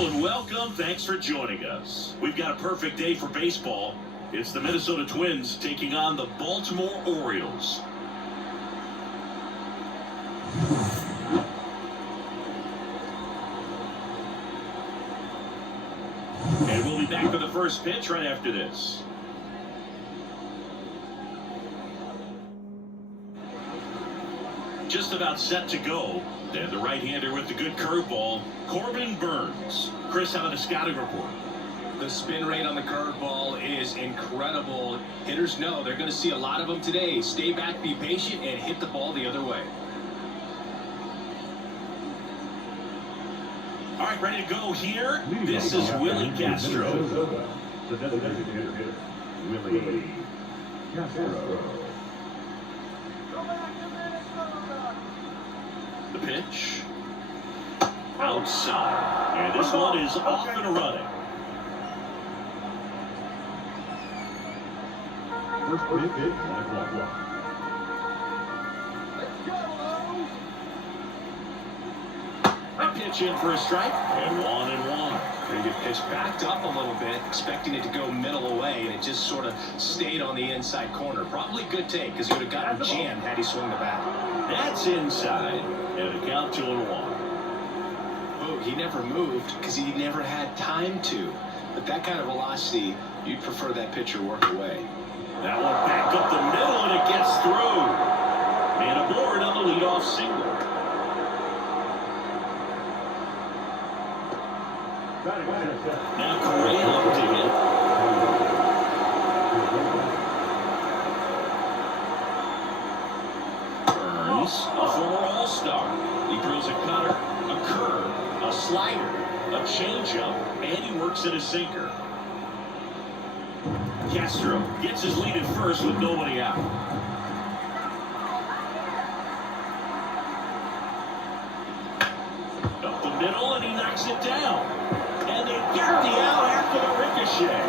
Hello and welcome. Thanks for joining us. We've got a perfect day for baseball. It's the Minnesota Twins taking on the Baltimore Orioles. And we'll be back for the first pitch right after this. Just about set to go. And the right-hander with the good curveball, Corbin Burns. Chris, how about a scouting report? The spin rate on the curveball is incredible. Hitters know they're going to see a lot of them today. Stay back, be patient, and hit the ball the other way. All right, ready to go here. This is Willie Castro. Willie Castro. The pitch. Outside. And this one is off and running. First pitch, 1-1. A pitch in for a strike. And 1-1. Pretty good pitch. Backed up a little bit, expecting it to go middle away, and it just sort of stayed on the inside corner. Probably good take, because he would have gotten jammed had he swung the bat. That's inside. And a count 2-1. Oh, he never moved because he never had time to. But that kind of velocity, you'd prefer that pitcher work away. That one back up the middle, and it gets through. Man aboard on the leadoff single. Now Correa up to hit. Burns, a former All-Star. He throws a cutter, a curve, a slider, a changeup, and he works at a sinker. Castro gets his lead at first with nobody out. Up the middle, and he knocks it down. And they get the out after the ricochet.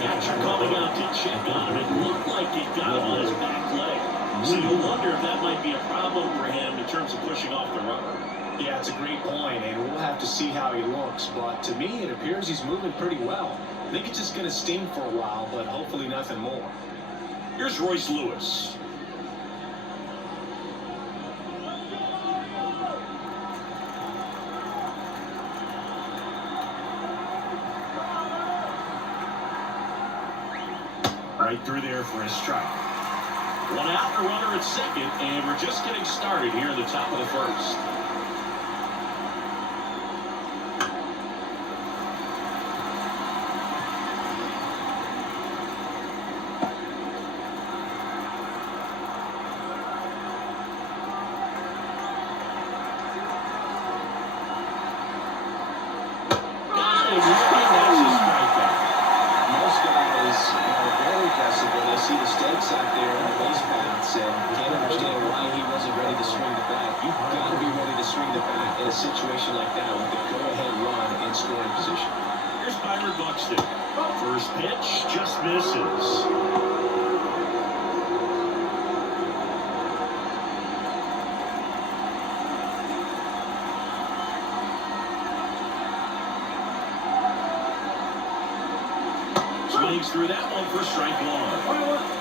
Catcher coming out to check on him. It looked like it got him on his back leg. So you wonder if that might be a problem for him in terms of pushing off the rubber. Yeah, it's a great point, and we'll have to see how he looks. But to me, it appears he's moving pretty well. I think it's just going to sting for a while, but hopefully nothing more. Here's Royce Lewis. Right through there for a strike. One out, a runner at second, and we're just getting started here at the top of the first. See the stakes out there on the base paths and can't understand why he wasn't ready to swing the bat. You've got to be ready to swing the bat in a situation like that with the go-ahead run in scoring position. Here's Byron Buxton. First pitch just misses. Swings through that one for strike one.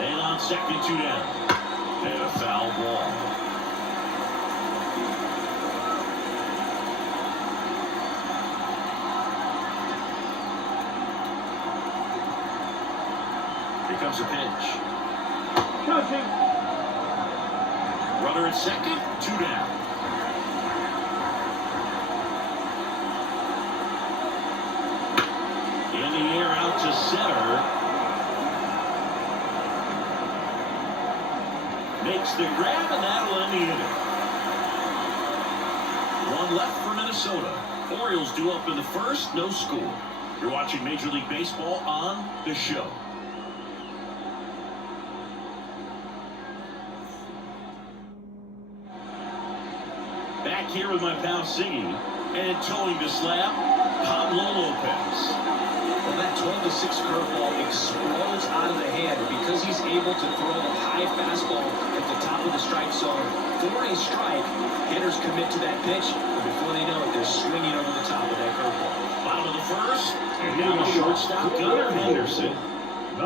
And on second, 2 down. And a foul ball. Here comes a pitch. Runner at second, 2 down. In the air out to center. Makes the grab, and that'll end the inning. One left for Minnesota. Orioles due up in the first, no score. You're watching Major League Baseball on The Show. Back here with my pal Siggy, and towing the slab, Pablo Lopez. Well, that 12-6 curveball explodes out of the hand because he's able to throw a high fastball at the top of the strike zone for a strike. Hitters commit to that pitch, and before they know it, they're swinging over the top of that curveball. Bottom of the first, and down the shortstop, Gunnar Henderson.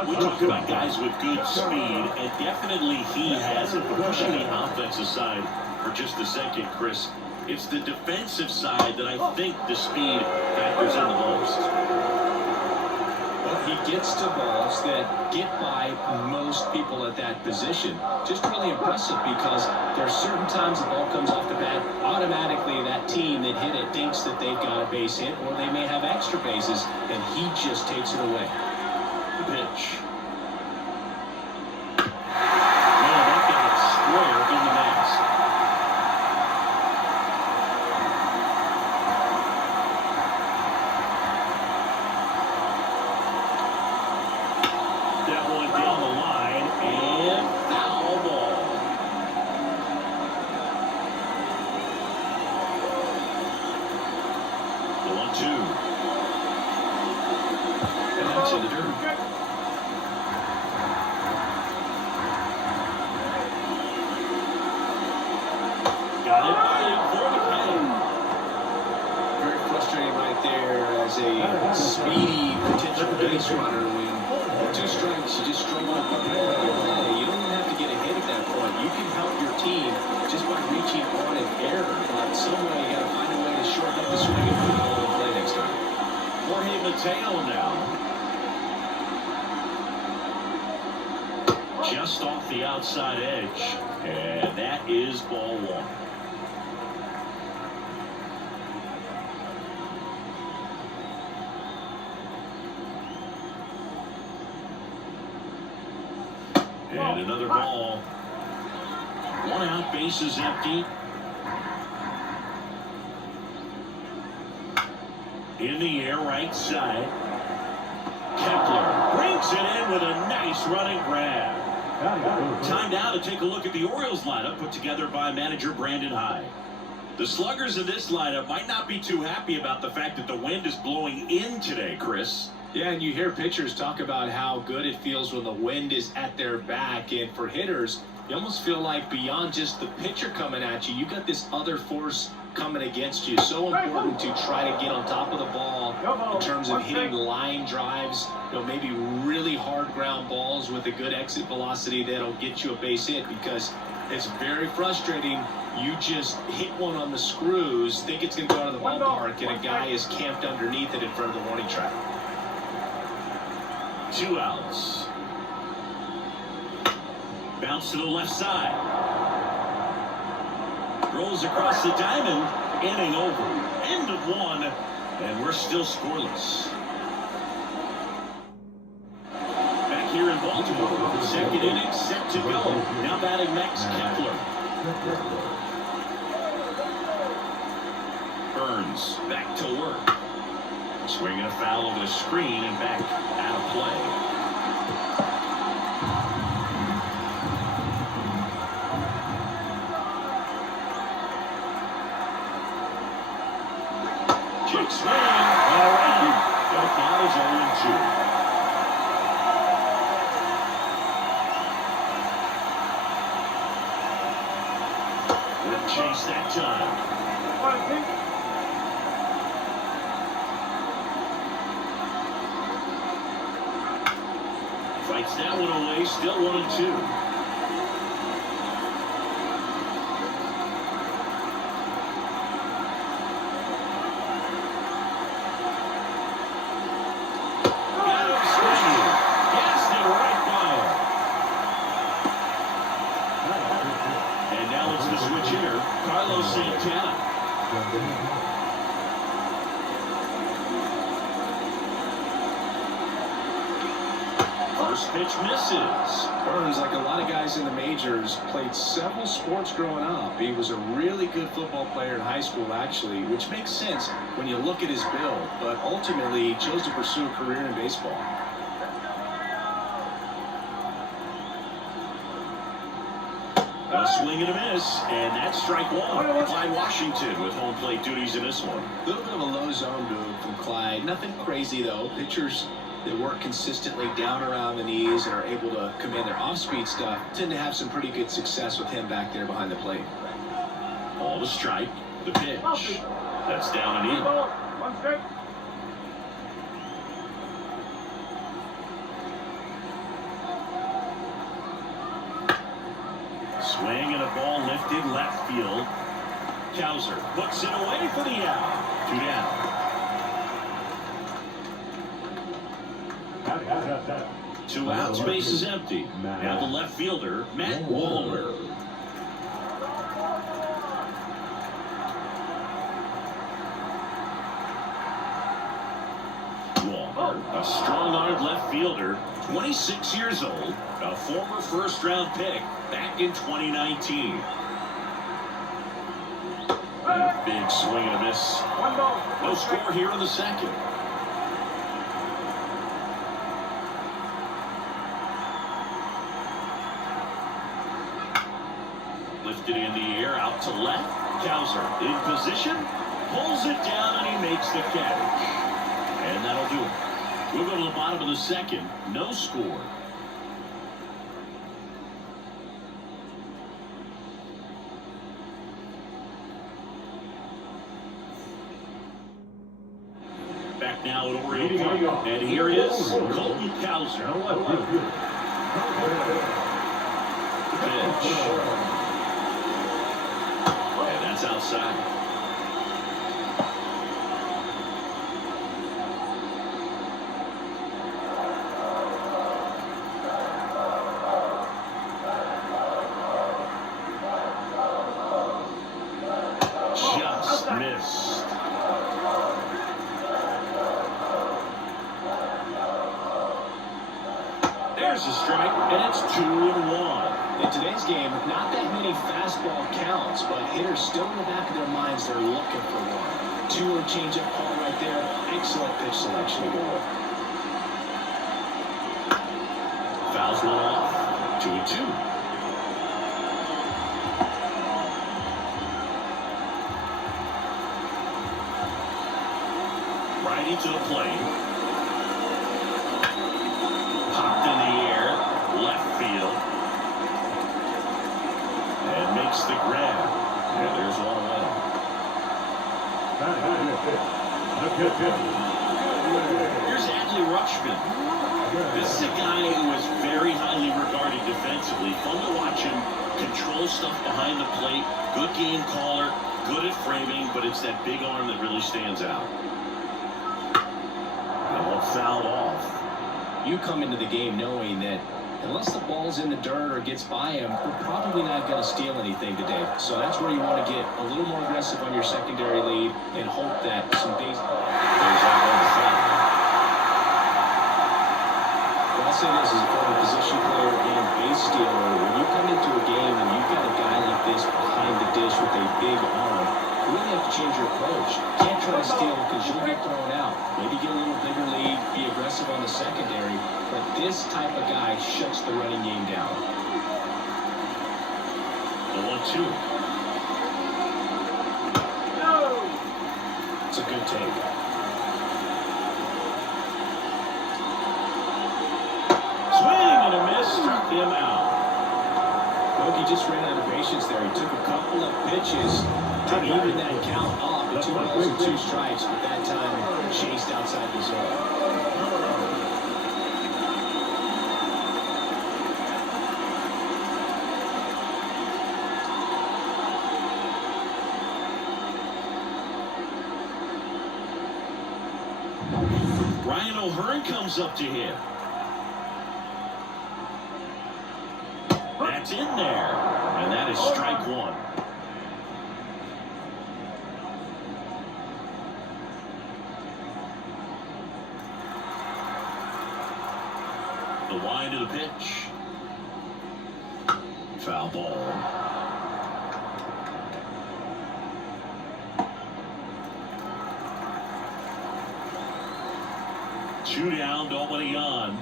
We talk about guys with good speed, and definitely he has it. Pushing the offensive side for just a second, Chris. It's the defensive side that I think the speed factors in the most. But he gets to balls that get by most people at that position. Just really impressive because there are certain times the ball comes off the bat, automatically that team that hit it thinks that they've got a base hit, or they may have extra bases, and he just takes it away. The pitch. Man, that got it square in the mask. That one down the line, and foul ball. The 1-2. And that's in the dirt. Got it for the play. Very frustrating right there as a speedy potential base runner. When two strikes, you just struggle to put the ball in play. You don't even have to get a hit at that point. You can help your team just by reaching on an error. But some way you got to find a way to shorten up the swing and put the ball in play next time. Jorge Mateo now. Just off the outside edge. And that is ball one. And another ball. One out, bases empty. In the air, right side. Kepler brings it in with a nice running grab. Time now to take a look at the Orioles lineup put together by manager Brandon Hyde. The sluggers in this lineup might not be too happy about the fact that the wind is blowing in today, Chris. Yeah, and you hear pitchers talk about how good it feels when the wind is at their back. And for hitters, you almost feel like beyond just the pitcher coming at you, you got this other force coming against you. So important to try to get on top of the ball in terms of hitting line drives, maybe really hard ground balls with a good exit velocity that'll get you a base hit, because it's very frustrating. You just hit one on the screws, think it's going to go out of the ballpark, and a guy is camped underneath it in front of the warning track. 2 outs. Bounce to the left side. Rolls across the diamond. Inning over. End of one. And we're still scoreless. Back here in Baltimore. Second inning set to go. Now batting Max Kepler. Burns back to work. Swinging a foul over the screen and back out of play. Check swing. All around. The count is 0-2. Good chase that time. Fights that one away, still 1-2. Got him swinging. Gassed it right by him. And now it's the switch hitter, Carlos Santana. First pitch misses. Burns, like a lot of guys in the majors, played several sports growing up. He was a really good football player in high school, actually, which makes sense when you look at his build. But ultimately, he chose to pursue a career in baseball. A swing and a miss, and that's strike one. Clyde Washington with home plate duties in this one. A little bit of a low zone move from Clyde. Nothing crazy, though. Pitchers that work consistently down around the knees and are able to command their off-speed stuff tend to have some pretty good success with him back there behind the plate. Ball to strike. The pitch. That's down and in. One strike. Swing and a ball lifted left field. Kowser puts it away for the out. 2 down. 2 outs, base is empty. Now the left fielder, Matt Waller. Waller, a strong-armed left fielder, 26 years old, a former first-round pick back in 2019. And a big swing and a miss. No score here in the second. Lifted in the air, out to left. Kowser in position, pulls it down, and he makes the catch. And that'll do it. We'll go to the bottom of the second. No score. Back now at Oriole Park. And here it is, Colton Kowser. Pitch. And that's outside. Just missed. There's a strike, and it's 2-1. In today's game, not that many fastball counts, but hitters still in the back of their minds, they're looking for one. 2-1 changeup call right there. Excellent pitch selection to go with. Fouls one off. 2-2. Righty to the plate. Popped in the air, left field. And makes the grab. And there's 1 away. Here's Adley Rutschman. This is a guy who is very highly regarded defensively. Fun to watch him control stuff behind the plate. Good game caller, good at framing, but it's that big arm that really stands out. Fouled off. You come into the game knowing that unless the ball's in the dirt or gets by him, we're probably not going to steal anything today. So that's where you want to get a little more aggressive on your secondary lead and hope that some base. There's that one foul. Well, I'll say this as a former position player and base stealer. When you come into a game and you've got a guy like this behind the dish with a big arm, you really have to change your approach. Can't try to steal because you'll get thrown out. Maybe get a little bigger lead, be aggressive on the secondary, but this type of guy shuts the running game down. The 1-2. No! It's a good take. Swing and a miss, struck him out. Bogey just ran out of patience there. He took a couple of pitches to even that count off to 2 balls and 2 strikes, but that time chased outside the zone. Ryan O'Hearn comes up to hit. That's in there, and that is strike 1. The wind of the pitch. Foul ball. Two down, nobody on.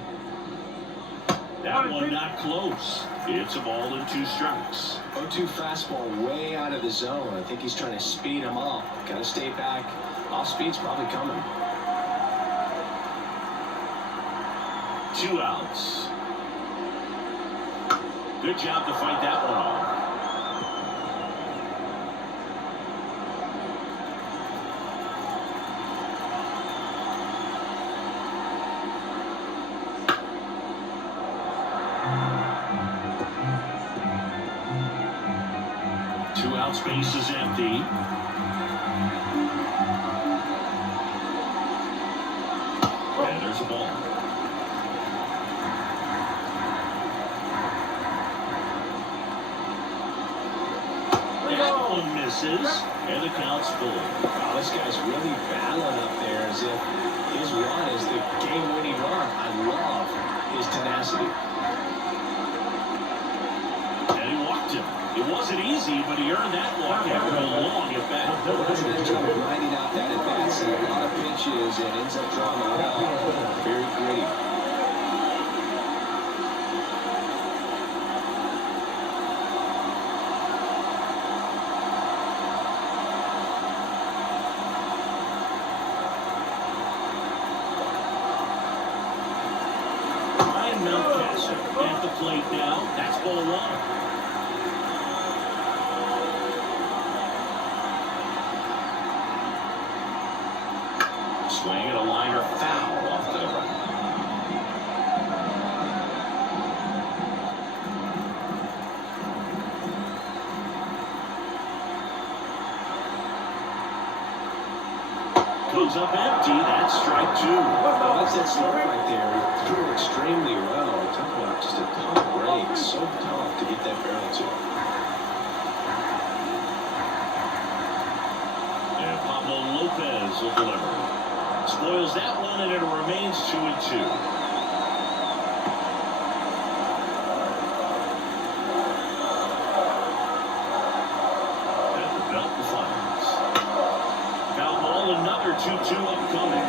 That one not close. It's a ball and 2 strikes. 0-2 fastball way out of the zone. I think he's trying to speed him up. Got to stay back. Off speed's probably coming. 2 outs. Good job to fight that one off. Space is empty. And there's a ball. That one misses, and the count's full. Wow, this guy's really battling up there as if his run is the game-winning run. I love his tenacity. And he walked him. It wasn't easy, but he earned that walk after a long at-bat. Does a nice job of grinding out that at-bat, see a lot of pitches, and ends up drawing the ball. Very gritty. Ryan Mountcastle at the plate now. That's ball 1. Swing and a liner foul off to the right. Comes up empty. That's strike 2. Well, that's that start right there. He threw it extremely well. Talk about just a tough break. So tough to get that barrel to. And Pablo Lopez will deliver. Spoils that one, and it remains 2-2. At the belt defines. Foul ball, another 2-2 upcoming.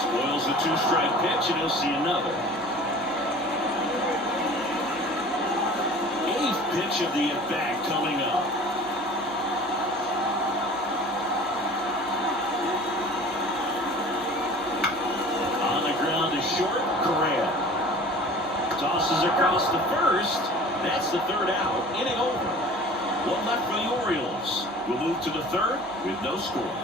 Spoils the 2-strike pitch, and he'll see another. Pitch of the at-bat coming up. On the ground is short. Correa tosses across the first. That's the 3rd out. Inning over. 1 left for the Orioles. We'll move to the 3rd with no score.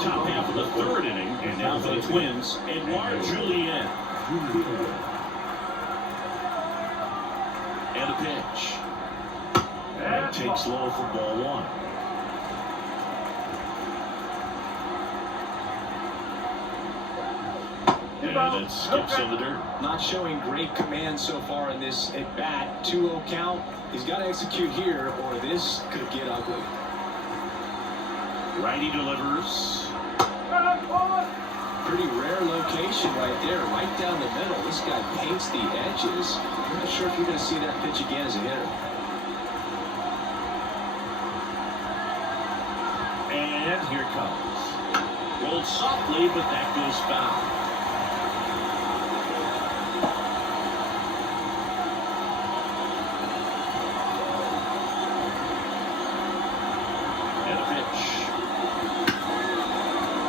Top half of the 3rd inning, and now for the Twins, Edouard Julien. And a pitch. And takes low for ball 1. And it skips in the dirt. Not showing great command so far in this at-bat. 2-0 count. He's got to execute here, or this could get ugly. Righty delivers. Pretty rare location right there, right down the middle. This guy paints the edges. I'm not sure if you're going to see that pitch again as a hitter. And here comes. Rolled softly, but that goes foul. And a pitch.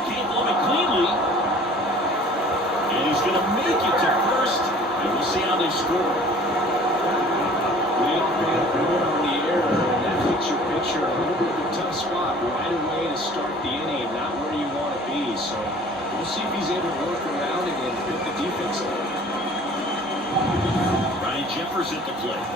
Can't blow it cleanly. And he's going to make it to first. And we'll see how they score. Big on the air, and that fits your pitcher a little bit of a tough spot right away to start the inning, not where you want to be. So we'll see if he's able to work around it and put the defense up. Ryan Jeffers at the plate.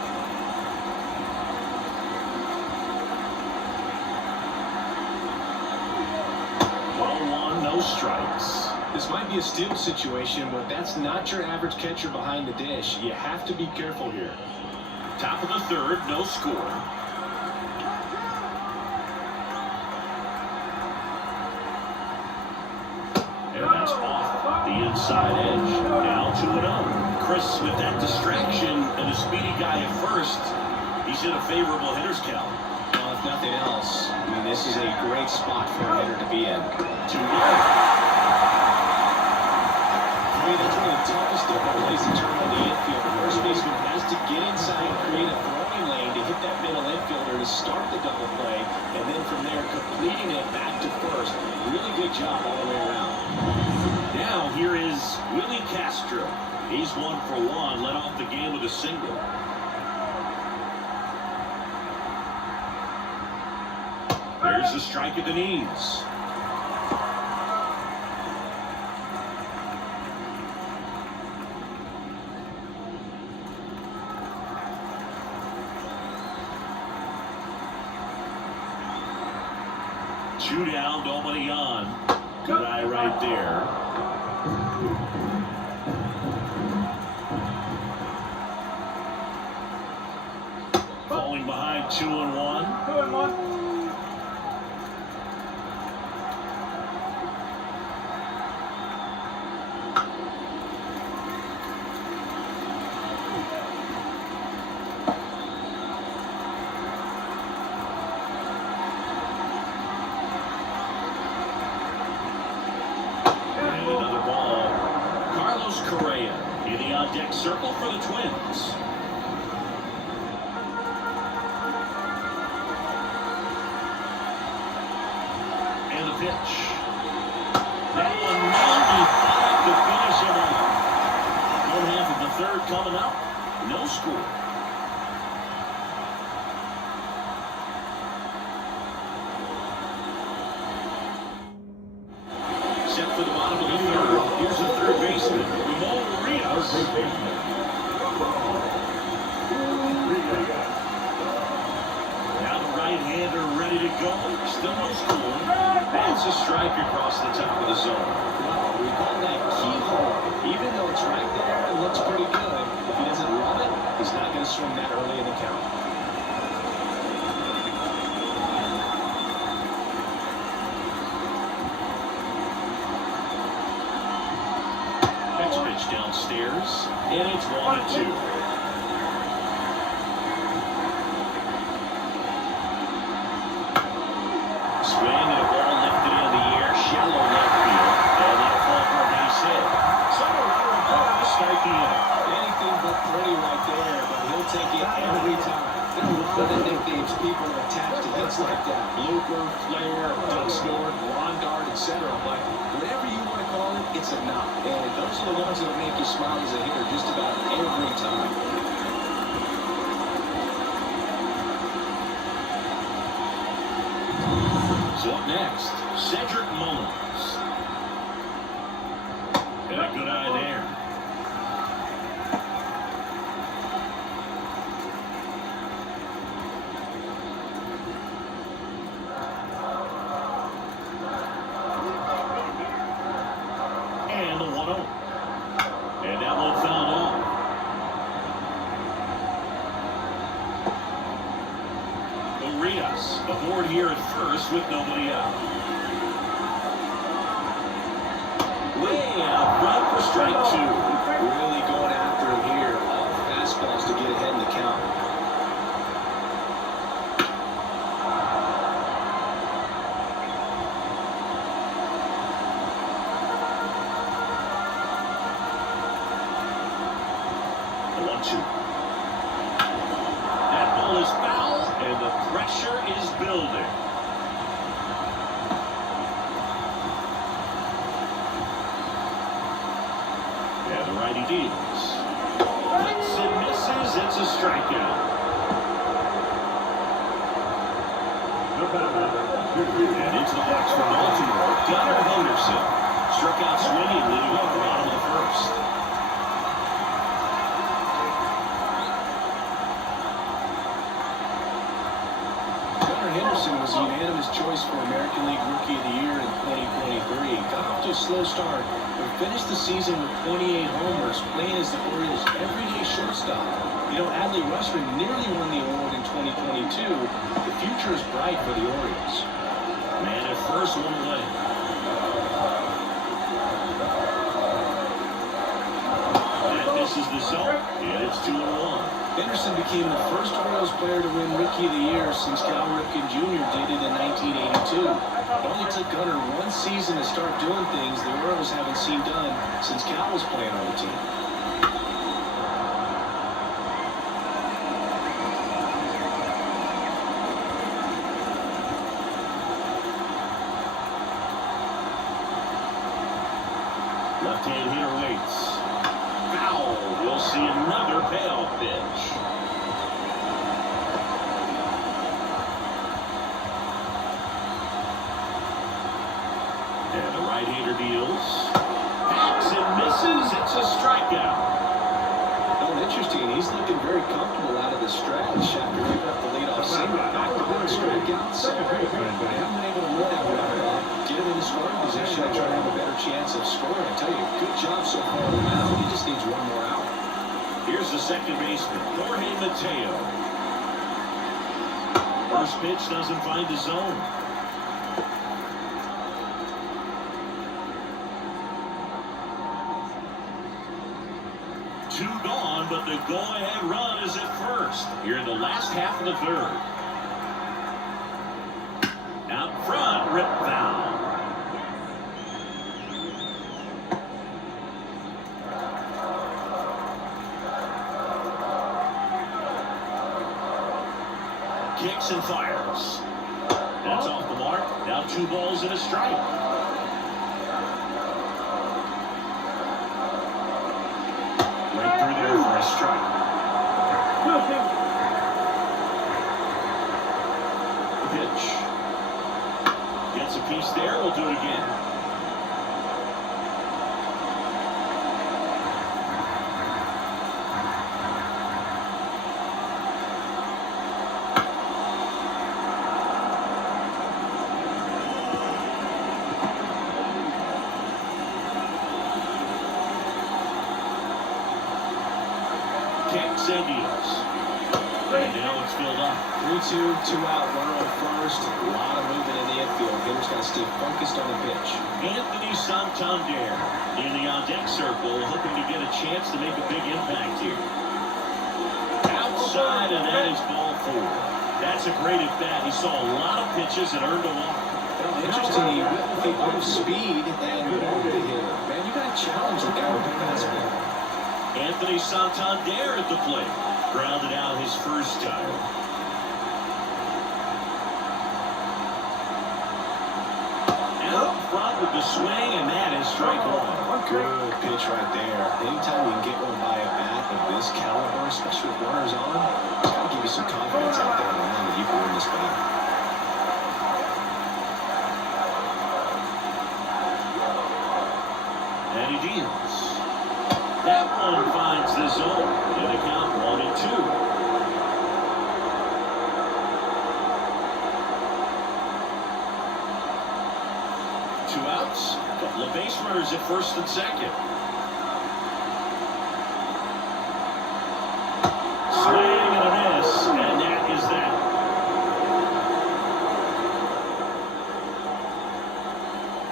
Ball 1, no strikes. This might be a steal situation, but that's not your average catcher behind the dish. You have to be careful here. Top of the 3rd, no score. And that's off the inside edge. Now 2-0. Chris, with that distraction and a speedy guy at first, he's in a favorable hitter's count. Well, if nothing else, I mean, this is a great spot for a hitter to be in. That's one of the toughest different plays to turn on the infield. The first baseman has to get inside and create a throwing lane to hit that middle infielder to start the double play, and then from there completing it back to first. Really good job all the way around. Now here is Willie Castro. He's 1 for 1, led off the game with a single. There's a strike at the knees. Two down, nobody on. Good eye right there. Falling behind 2-1. 2-1. Deck circle for the Twins. And the pitch. That one nailed. He thought to finish him off. 1 half of the third coming up. No score. Set for the bottom of the third. Here's the third baseman. Now the right-hander ready to go. Still no score. That's a strike across the top of the zone. Well, we call that keyhole. Even though it's right there, it looks pretty good. If he doesn't love it, he's not going to swing that early in the count. Downstairs, and it's 1-2. Swing and a ball lifted in the air, shallow left field, and that'll fall for a base hit. Somewhere around the corner to start the inning. Anything but pretty right there, but he'll take it every time. There are a lot of the nicknames people attach to hits like that: blooper, flare, duck snort, lawn dart, etc. But whatever you want to call it, it's a knock. And those are the ones that make you smile as a hitter just about every time. So up next, Cedric Mullins. And a good eye there. And the 1-0. And that one fouled off. Arias aboard here at first with nobody out. Way out front for strike 2. Really going after him here. All fastballs to get ahead in the count. That ball is foul, and the pressure is building. And the righty deals. Cuts and misses. It's a strikeout. And into the box for Baltimore, Gunnar Henderson. Struck out swinging, leading off the bottom of the first. Henderson was a unanimous choice for American League Rookie of the Year in 2023. Got off to a slow start, but finished the season with 28 homers, playing as the Orioles' everyday shortstop. You know, Adley Rutschman nearly won the award in 2022. The future is bright for the Orioles. Man at first, one away. That misses the zone, and it's 2-1. Henderson became the first Orioles player to win Rookie of the Year since Cal Ripken Jr. did it in 1989. too. It only took Gunnar one season to start doing things the Orioles haven't seen done since Cal was playing on the team. Left-hand hitter waits. Foul. We'll see another payoff pitch. And the right-hander deals. Backs and misses. It's a strikeout. Well, interesting. He's looking very comfortable out of the stretch after giving up the leadoff single. Back-to-back strikeouts. They haven't been able to let that one off. Get him in the scoring position and try to have a better chance of scoring. I tell you, good job so far on the mound. He just needs one more out. Here's the second baseman, Jorge Mateo. First pitch doesn't find the zone. Two gone, but the go-ahead run is at first. Here in the last half of the third. Out front, rip foul. Kicks and fires. That's off the mark. Now 2 balls and a strike. Right through there for a strike. Pitch. Gets a piece there. We'll do it again. Kicks and deals. And now it's filled up. 3-2, 2 out, runner on first. A lot of movement in the infield. Hitters got to stay focused on the pitch. Anthony Santander in the on-deck circle, hoping to get a chance to make a big impact here. Outside, and that is ball 4. That's a great at bat. He saw a lot of pitches and earned a walk. Well, interesting, he went with the off speed and walked the hitter. Man, you got to challenge the guy with the fastball. Anthony Santander at the plate. Grounded out his first time. Out front with the swing, and that is strike 1. Good pitch right there. Anytime we can get one by a bat of this caliber, especially with runners on, it's got to give you some confidence out there on the line that you can win this bat. And he deals. That one finds the zone. And the count 1-2. Two outs. Couple of base runners at first and second. Swing and a miss. And that is that.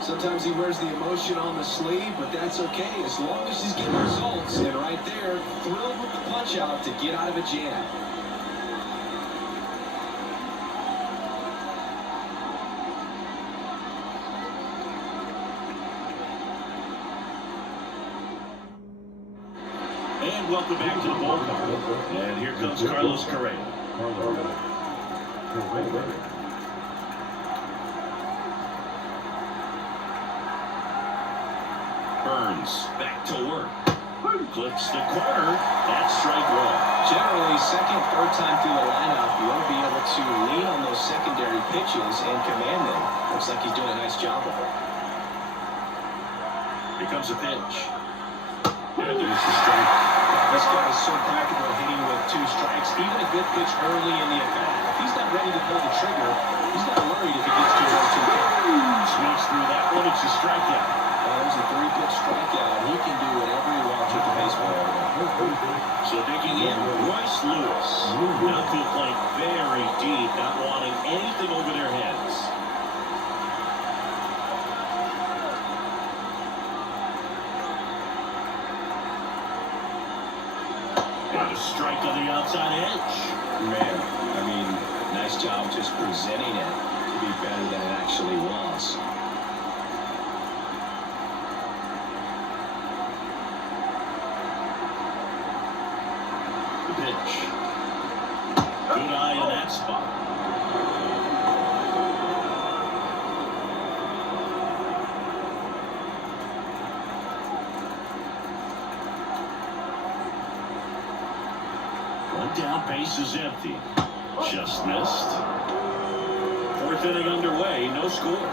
Sometimes he wears the emotion on the sleeve, but that's okay as long as he's getting results. And right there, thrilled with the punch out to get out of a jam. And welcome back to the ballpark. And here comes Carlos Correa. Burns back to work. Clips the corner. That's strike 1. Generally, second, third time through the lineup, you want to be able to lean on those secondary pitches and command them. Looks like he's doing a nice job of it. Here comes a pitch. And there's the strike. This guy is so practical hitting with 2 strikes. Even a good pitch early in the at-bat. If he's not ready to pull the trigger, he's not worried if he gets to a 1-2 count. Swings through that one. It's a strikeout. There's a 3-pitch strikeout. He can do whatever he wants with the baseball. So digging in, Royce Lewis. Now to the plate very deep, not wanting anything over their heads. And a strike on the outside edge. Man, I mean, nice job just presenting it. to be better than it actually was. The pitch. Good eye in that spot. One down, base is empty. Just missed. Fourth inning underway, no score.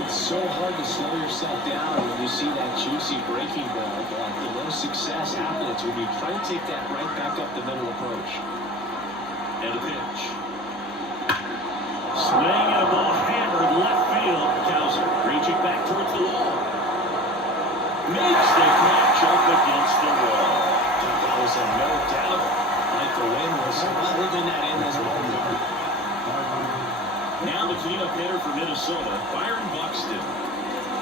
It's so hard to slow yourself down when you see that juicy breaking ball, but the most success happens when you try to take that right back up the middle approach. And a pitch. Swing and a ball hammered left field. Cowser reaching back towards the wall. Makes the catch up against the wall. That was a no doubt. Like the wind was holding that in as well. Now the cleanup hitter for Minnesota, Byron Buxton.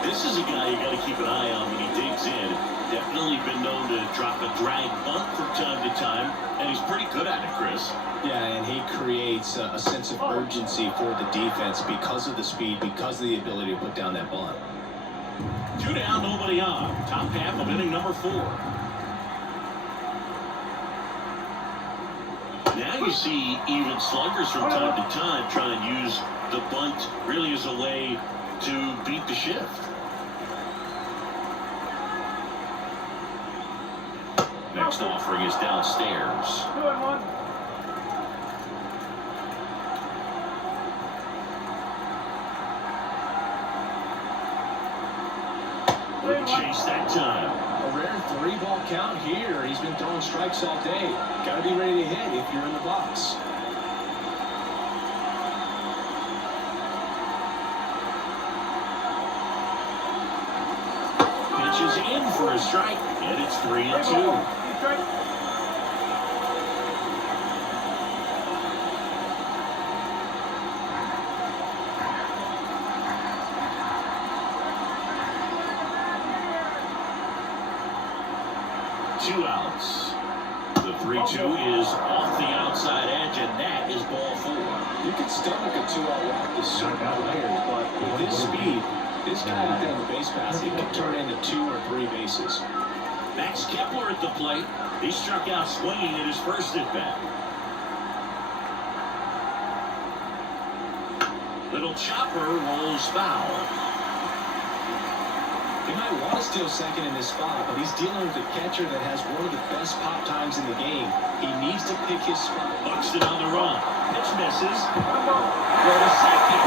This is a guy you got to keep an eye on when he digs in. Definitely been known to drop a drag bunt from time to time, and he's pretty good at it, Chris. Yeah, and he creates a sense of urgency for the defense because of the speed, because of the ability to put down that bunt. 2 down, nobody on. Top half of inning number 4. Now you see even sluggers from time to time try and use the bunt really as a way to beat the shift. Next offering is downstairs. Wouldn't chase that time. A rare 3-ball count here. He's been throwing strikes all day. Got to be ready to hit if you're in the box. Pitches in for a strike, and it's 3-2. 2 outs. The 3-2 is off the outside edge, and that is ball 4. You can stomach a 2-out walk to certain players, but with his speed, this guy out there on the base pass, he can turn into 2 or 3 bases. Max Kepler at the plate. He struck out swinging at his first at bat. Little chopper rolls foul. He might want to steal second in this spot, but he's dealing with a catcher that has one of the best pop times in the game. He needs to pick his spot. Buxton on the run. Pitch misses. Go to second.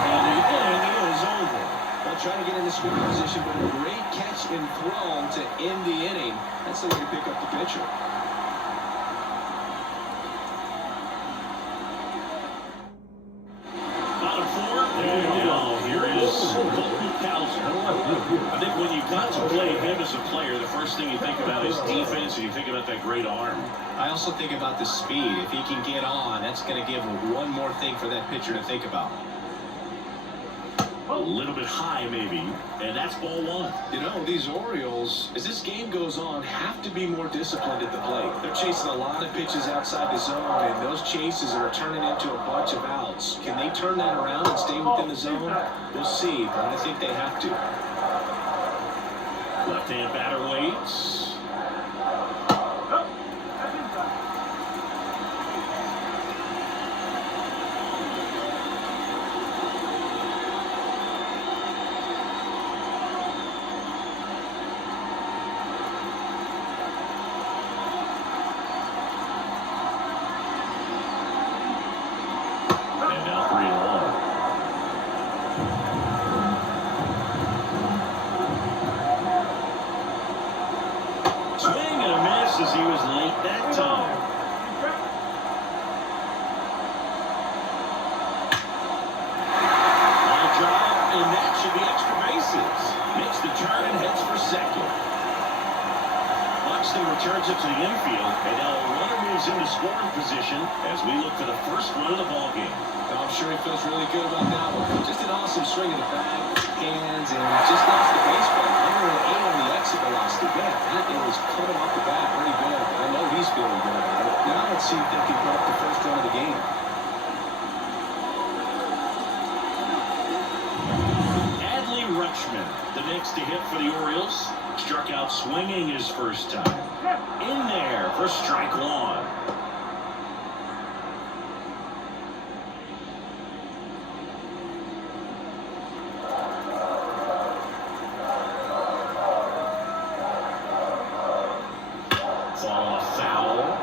And the inning is over. Well, trying to get in the scoring position, but a great catch and throw to end the inning. That's the way to pick up the pitcher. Bottom 4. And now here is I think when you contemplate him as a player, the first thing you think about is defense, and you think about that great arm. I also think about the speed. If he can get on, that's going to give him one more thing for that pitcher to think about. A little bit high, maybe, and that's ball 1. You know, these Orioles, as this game goes on, have to be more disciplined at the plate. They're chasing a lot of pitches outside the zone, and those chases are turning into a bunch of outs. Can they turn that around and stay within the zone? We'll see, but I think they have to. Left-hand batter waits. And now 3-1. Swing and a miss as he was late that time. Line drive, and that should be extra bases. Makes the turn and heads for second. Preston returns it to the infield, and now a runner moves into scoring position as we look for the first run of the ball game. I'm sure he feels really good about that one. Just an awesome swing of the bat, hands, and just lost the baseball. 108 on the exit velocity. Man, that is coming off the bat pretty good. I know he's feeling good about it. Now let's see if they can put up the first run of the game. Rutschman, the next to hit for the Orioles, struck out swinging his first time. In there for strike one. Ball foul.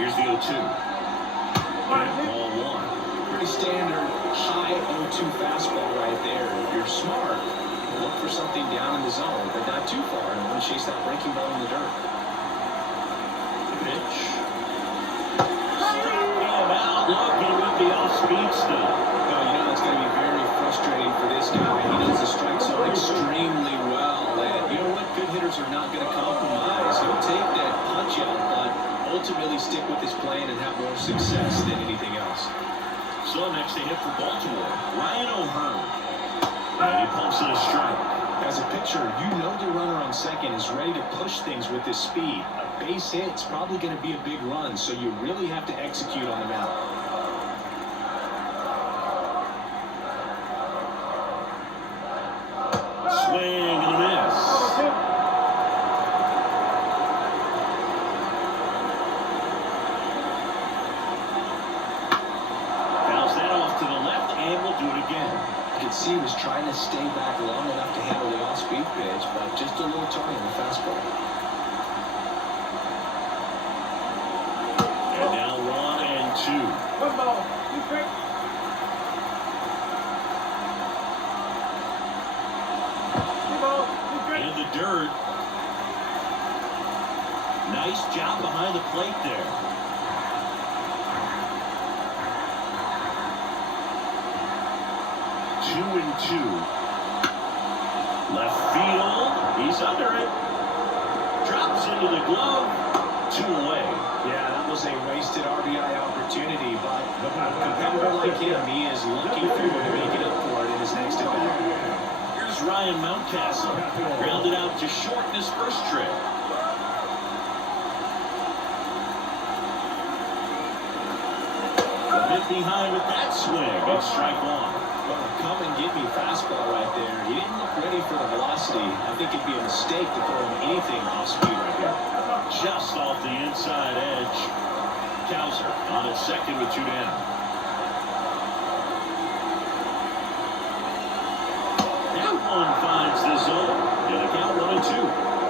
Here's the 0-2. And ball one. Pretty standard high 0-2 fastball right there. If you're smart, look for something down in the zone, but not too far, and want to chase that breaking ball in the dirt. The pitch. Struck him out looking with the off-speed stuff. Oh, you know that's going to be very frustrating for this guy. He knows the strike zone extremely well, and you know what? Good hitters are not going to compromise. He'll take that punch out, but ultimately stick with his plan and have more success than anything else. So next to hit for Baltimore, Ryan O'Hearn. And he pumps it a strike. As a pitcher, you know the runner on second is ready to push things with his speed. A base hit's probably going to be a big run, so you really have to execute on the mound. Swing and a miss. You could see he was trying to stay back long enough to handle the off-speed pitch, but just a little turn on the fastball. And now 1-2. One ball. You quick. In the dirt. Nice job behind the plate there. 2-2. Left field. He's under it. Drops into the glove. 2 away. Yeah, that was a wasted RBI opportunity, but a competitor like him, he is looking forward to making up for it in his next at-bat. Here's Ryan Mountcastle. Grounded out to short in his first trip. A bit behind with that swing. It's strike one. Come and get me fastball right there. He didn't look ready for the velocity. I think it'd be a mistake to throw him anything off speed right here. Just off the inside edge. Cowser on at second with 2 down. That one finds the zone. And a count 1-2.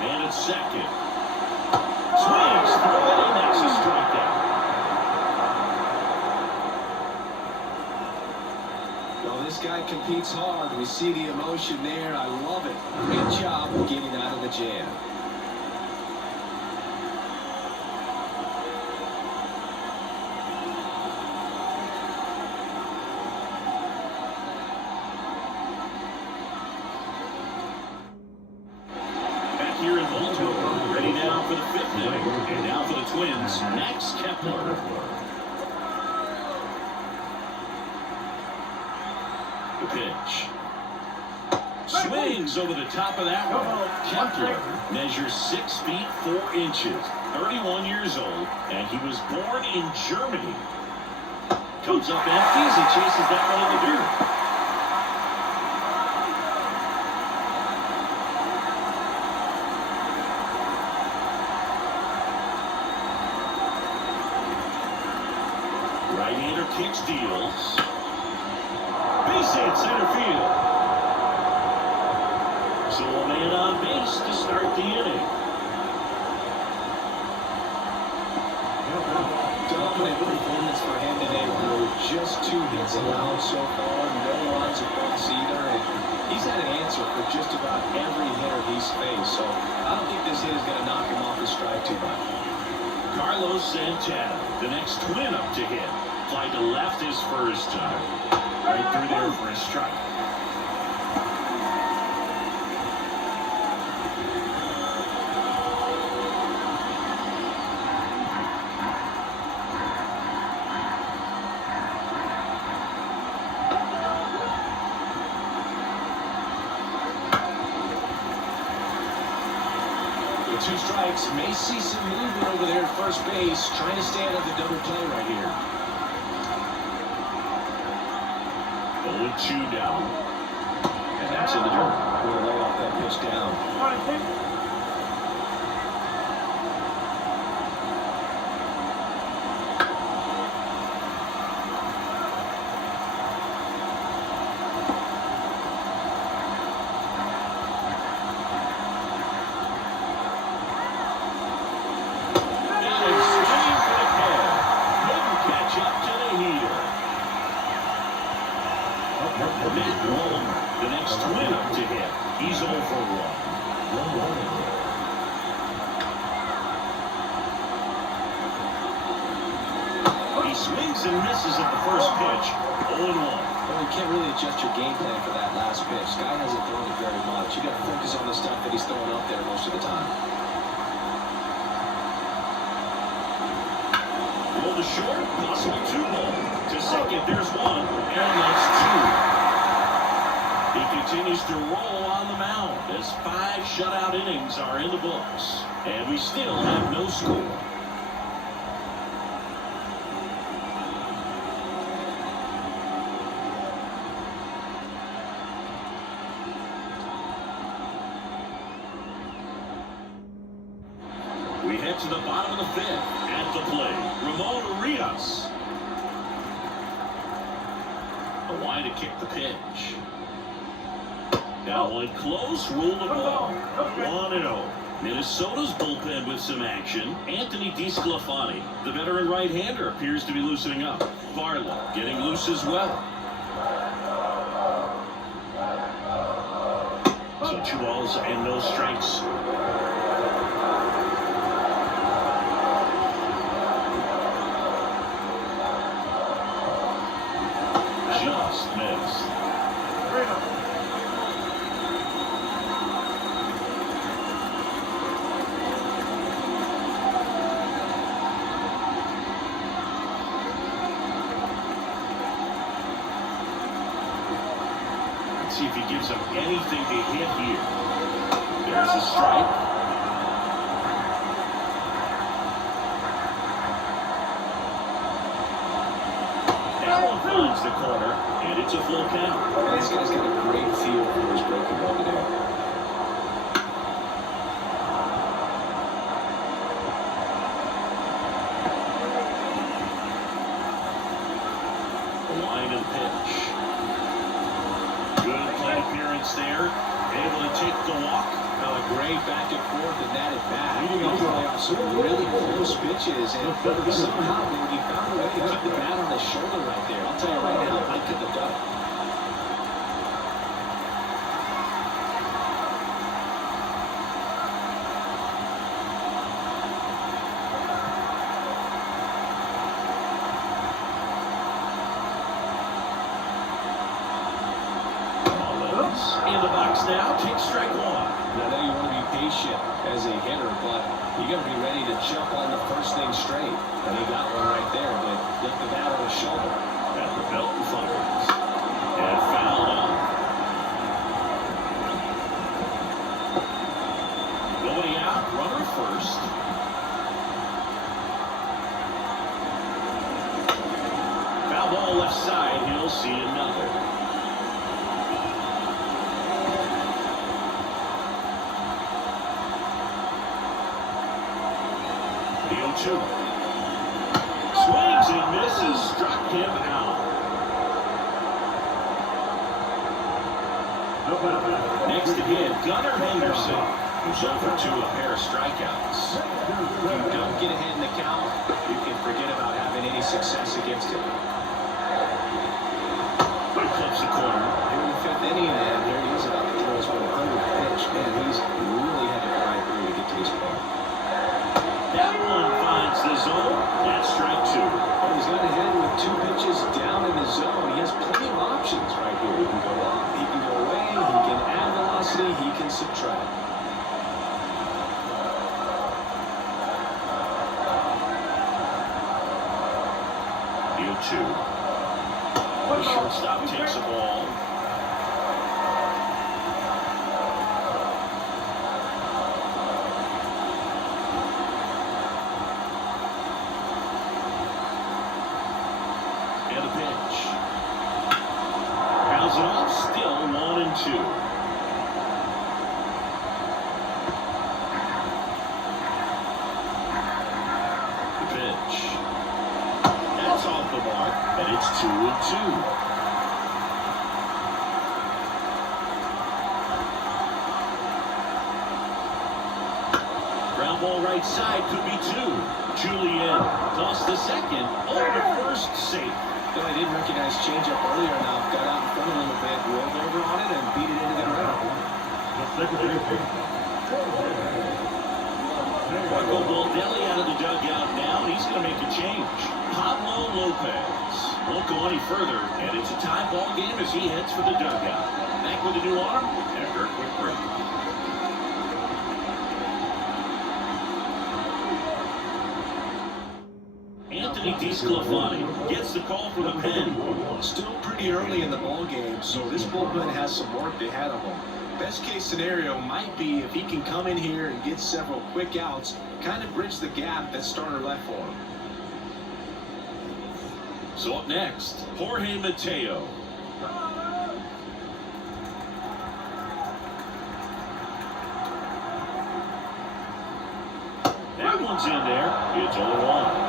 And it's second. Swings through it, and that's a strikeout. Well, this guy competes hard. We see the emotion there. I love it. Great job of getting out of the jam. Here in Baltimore, ready now for the 5th inning, and now for the Twins, Max Kepler. The pitch. Swings over the top of that one. Kepler measures 6 feet 4 inches, 31 years old, and he was born in Germany. Comes up empty as he chases that one in the dirt. Right-hander kicks, deals. Base hit center field. So a man on base to start the inning. Dominant performance for him today. Just 2 hits allowed so far. No runs across either. And he's had an answer for just about every hitter he's faced. So I don't think this hit is going to knock him off his stride too much. Carlos Santana, the next twin up to hit. Fly to left his first time. Right through there for a strike. With 2 strikes, may see some movement over there at first base, trying to stay out of the double play right here. 0-2 down. And that's in the dirt. We'll lay off that pitch down. The next twin up to hit. He's 0 for 1. He swings and misses at the first pitch. 0-1. Well, you can't really adjust your game plan for that last pitch. Guy hasn't thrown it very much. You got to focus on the stuff that he's throwing up there most of the time. Roll to short, possibly 2 ball. To second, there's 1, and that's 2. He continues to roll on the mound as 5 shutout innings are in the books. And we still have no score. We head to the bottom of the 5th. At the plate, Ramon Urias. A wide to kick the pitch. Now one close, rule the ball. 1-0. Minnesota's bullpen with some action. Anthony DeSclafani, the veteran right-hander, appears to be loosening up. Barlow getting loose as well. So 2 balls and no strikes. Just missed. See if he gives them anything to hit here. There's a strike. That one finds the corner, and it's a full count. This guy's got a great feel for his breaking ball today. The line and pitch. Good plate appearance there. Able to take the walk. A great back and forth and that at bat. He play off some really close pitches, and somehow he found a way to keep the bat on his shoulder right there. I'll tell you right now, I could have done it. In the box now, take strike 1. I know you want to be patient as a hitter, but you got to be ready to jump on the first thing straight. And he got one right there, but left the bat on his shoulder. At the belt and fires. And fouled off. Going out, runner first. Foul ball left side, he'll see another. The 0-2. Swings and misses, struck him out. Next again, Gunnar Henderson, who's over 2 a pair of strikeouts. If you don't get ahead in the count, you can forget about having any success against him. He clips the corner. Here in the 5th inning, and here he is about to throw his subtract. You two. The shortstop takes the ball. And a pitch. Fouls it off, still 1-2. The pitch. That's off the mark, and it's 2-2. Ground ball right side, could be 2. Julian tossed the second. Over first, safe. Well, I didn't recognize changeup earlier enough. Got out in front a little bit, rolled over on it, and beat it into the ground. Marco Baldelli out of the dugout now, and he's going to make a change. Pablo Lopez won't go any further, and it's a tie ball game as he heads for the dugout. Back with a new arm after a quick break. Anthony DeSclafani gets the call from the pen. Still pretty early in the ball game, so this bullpen has some work ahead of him. Best case scenario might be if he can come in here and get several quick outs, kind of bridge the gap that starter left for him. So up next, Jorge Mateo. That one's in there. It's 0-1.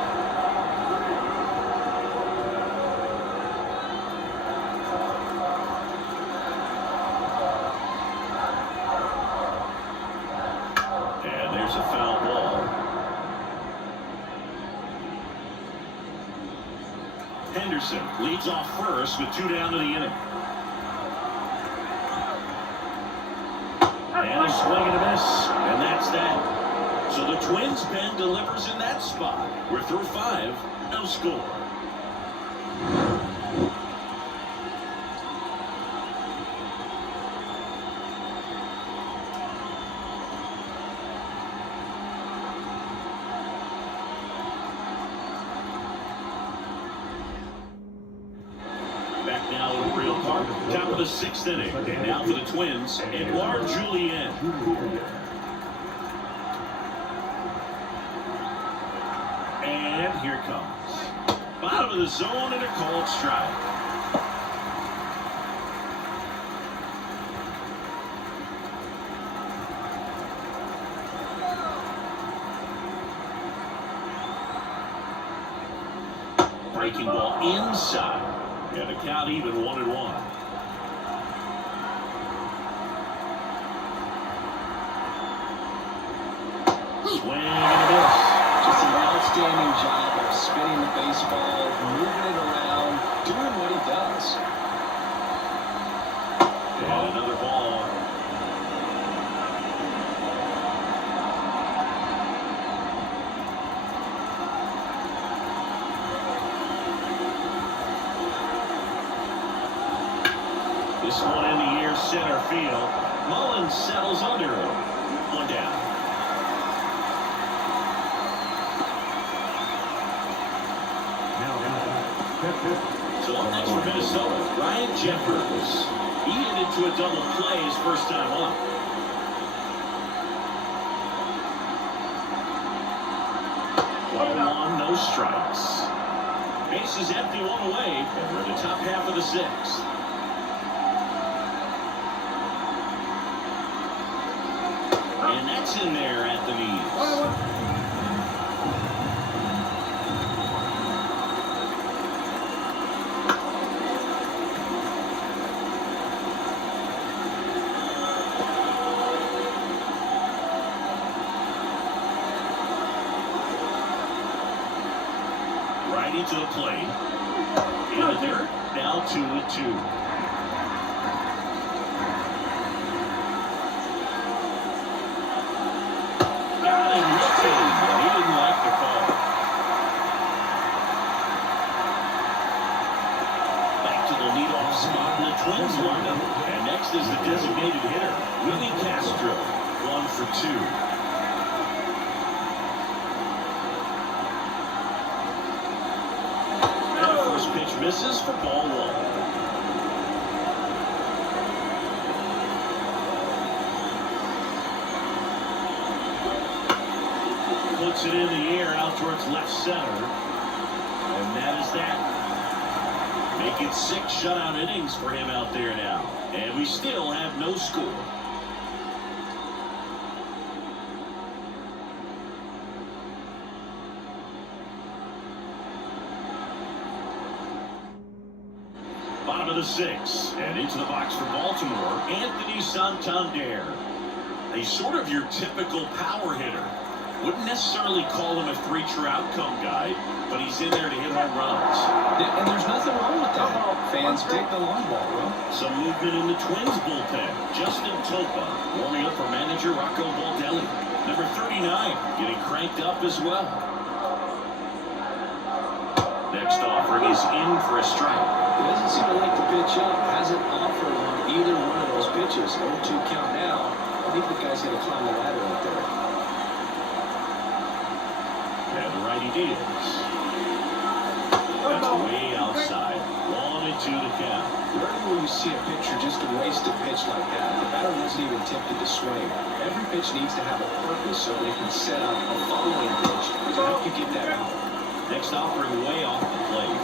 A foul ball. Henderson leads off first with 2 down to the inning. And a swing and a miss, and that's that. So the Twins' pen delivers in that spot. We're through 5, no score. Back now in Oriole Park, top of the 6th inning. And now for the Twins, Edouard Julien. And here comes. Bottom of the zone and a called strike. Breaking ball inside. And the count even 1-1. Swing and a miss. Just an outstanding job of spinning the baseball, moving it around, doing what he does. And another ball. This one in the air, center field. Mullins settles under it. 1 down. So up next for Minnesota, Ryan Jeffers. He hit into a double play his first time up. One, no strikes. Base is empty, 1 away, and we're in the top half of the 6th. And that's in there at the knees. Righty to the plate. In the dirt, now 2-2. Twins lineup, and next as the designated hitter. Willie Castro, 1 for 2. And the first pitch misses for ball 1. Puts it in the air out towards left center. And that is that. Make it 6 shutout innings for him out there now. And we still have no score. Bottom of the 6th. And into the box for Baltimore, Anthony Santander. He's sort of your typical power hitter. Wouldn't necessarily call him a three-true outcome guy, but he's in there to hit home runs. And there's nothing wrong with that. Fans dig the long ball, Will. Some movement in the Twins bullpen. Justin Topa warming up for manager Rocco Baldelli. Number 39 getting cranked up as well. Next offering is in for a strike. He doesn't seem to like the pitch up. Hasn't offered on either one of those pitches. 0-2 count now. I think the guy's going to climb the ladder out there. And the righty deals. That's way outside. 1-2 the count. Rarely will you see a pitcher just waste a pitch like that. The batter wasn't even tempted to swing. Every pitch needs to have a purpose so they can set up a following pitch to help you get that out. Next offering way off the plate.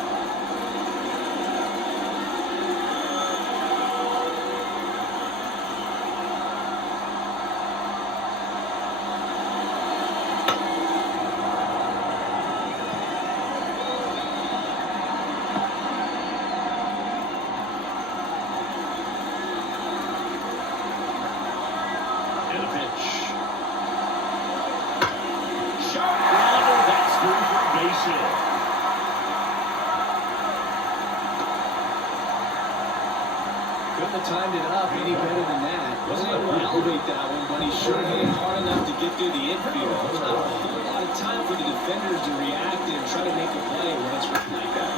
Couldn't have timed it up any better than that. Wasn't able to elevate that one, but he sure hit it hard enough to get through the infield. There's not a whole lot of time for the defenders to react and try to make a play when it's written like that.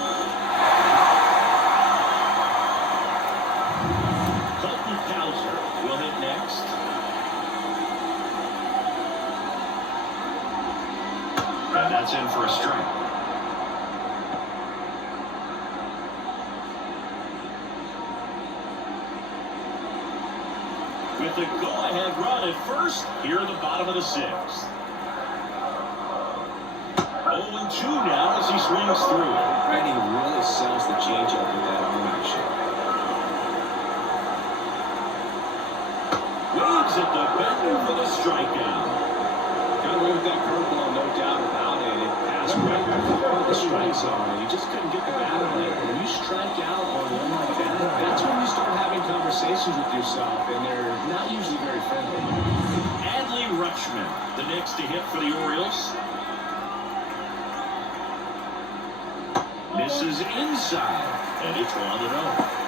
Colton Cowser will hit next. And that's in for a strike. With the go-ahead run at first, here in the bottom of the 6th. 0-2 now as he swings through. And he really sells the changeup with that arm action. Waves at the bender for the strikeout. Got away with that curveball, no doubt about it. It passed right before the strike zone. You just couldn't get the bat on it. When you strike out on one like that, that's when you start having conversations with yourself, and they're not usually very friendly. Adley Rutschman, the next to hit for the Orioles. Misses inside, and it's 1-0.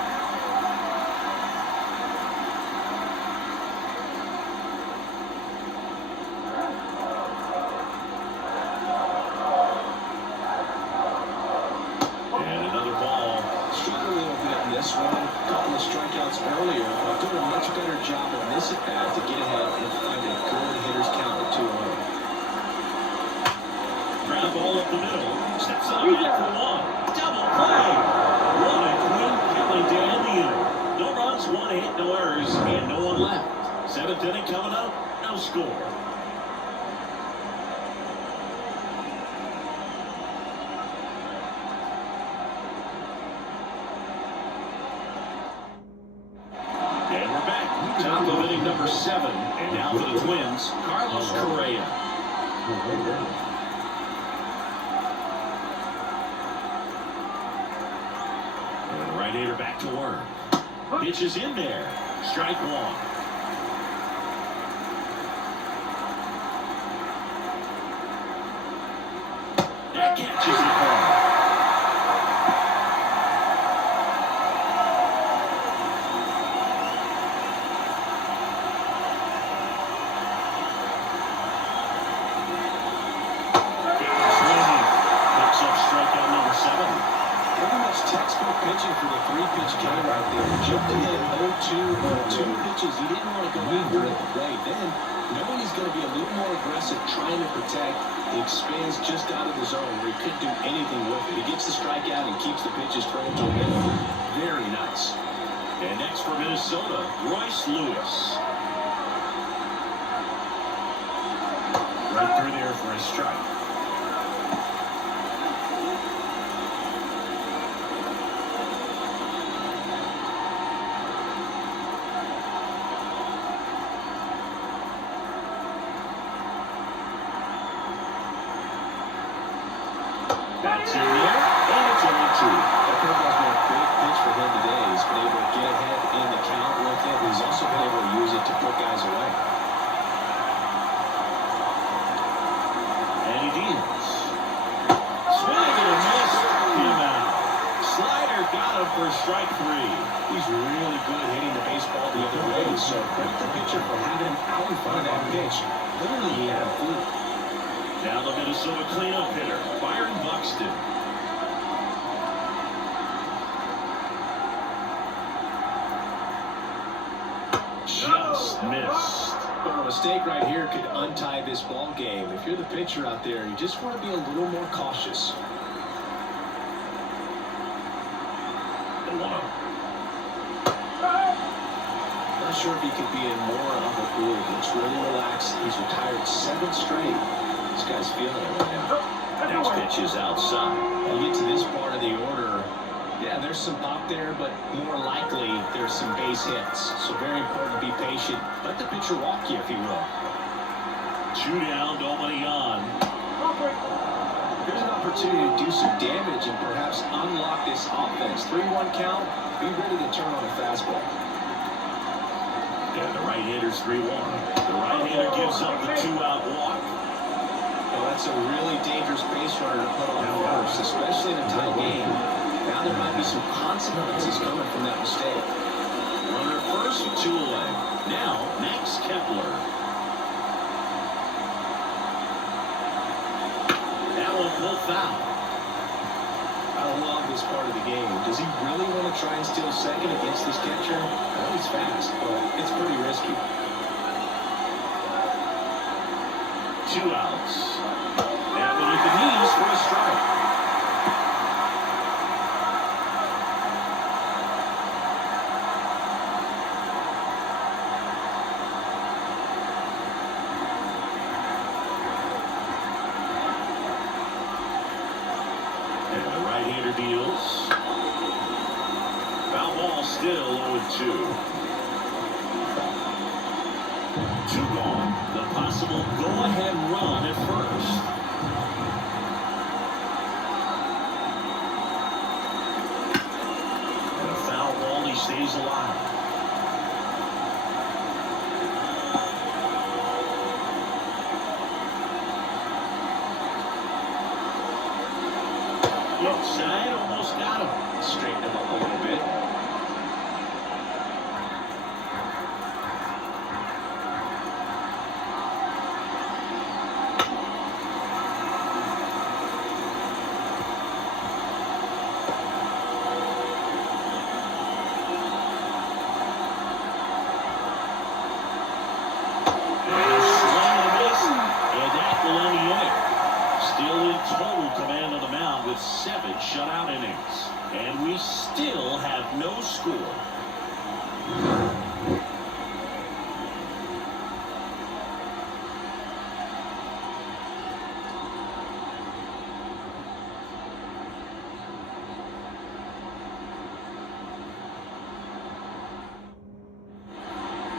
This one, a couple of strikeouts earlier, but doing a much better job on this at bat to get ahead and find a good hitter's count at 2-0. Ground ball up the middle, steps on the bat for 1. Double play. What a clean killing to end the inning. No runs, 1 hit, no errors, and no one left. 7th inning coming up, no score. Top of inning number 7, and now for the Twins, Carlos Correa. And the right-hander back to work. Pitch is in there. Strike 1. That catches it home. Textbook pitching for the 3-pitch game right there. Jumped ahead 0-2, 0-2 2 pitches he didn't want to go after at the plate. Then, knowing he's going to be a little more aggressive, trying to protect, he expands just out of the zone where he couldn't do anything with it. He gets the strikeout and keeps the pitches thrown to a minimum. Very nice. And next for Minnesota, Royce Lewis. Right through there for a strike. That's in there, and it's 0-2. That curveball's been a big pitch for him today. He's been able to get ahead in the count with it. He's also been able to use it to put guys away. And he deals. Swing and a miss. Him out. Slider got him for strike 3. He's really good hitting the baseball the other way. So credit the pitcher for having him out in front of that pitch. Literally, he had a fluke. Now the Minnesota cleanup hitter, Byron Buxton. Just missed. But a mistake right here could untie this ball game. If you're the pitcher out there, you just want to be a little more cautious. The 1-0. Not sure if he could be in more of a groove. Looks really relaxed. He's retired 7 straight. This guy's feeling it right now. Next pitch is outside. You get to this part of the order, yeah, there's some pop there, but more likely there's some base hits. So very important to be patient. Let the pitcher walk you, if he will. 2 down, nobody on. Here's an opportunity to do some damage and perhaps unlock this offense. 3-1 count. Be ready to turn on a fastball. And the right-hander's 3-1. The right-hander gives up the 2-out walk. Well, that's a really dangerous base runner to put on first, especially in a tight game. Now there might be some consequences coming from that mistake. Runner at first with 2 away. Now, Max Kepler. That one pulled foul. I love this part of the game. Does he really want to try and steal second against this catcher? I know he's fast, but it's pretty risky. 2 outs. And with the knees for a strike. And the right-hander deals. Foul ball still 0-2. 2 gone. The possible go-ahead run at first. And a foul ball, he stays alive. Inside, almost got him. Straighten him up a little bit. Total command of the mound with 7 shutout innings. And we still have no score.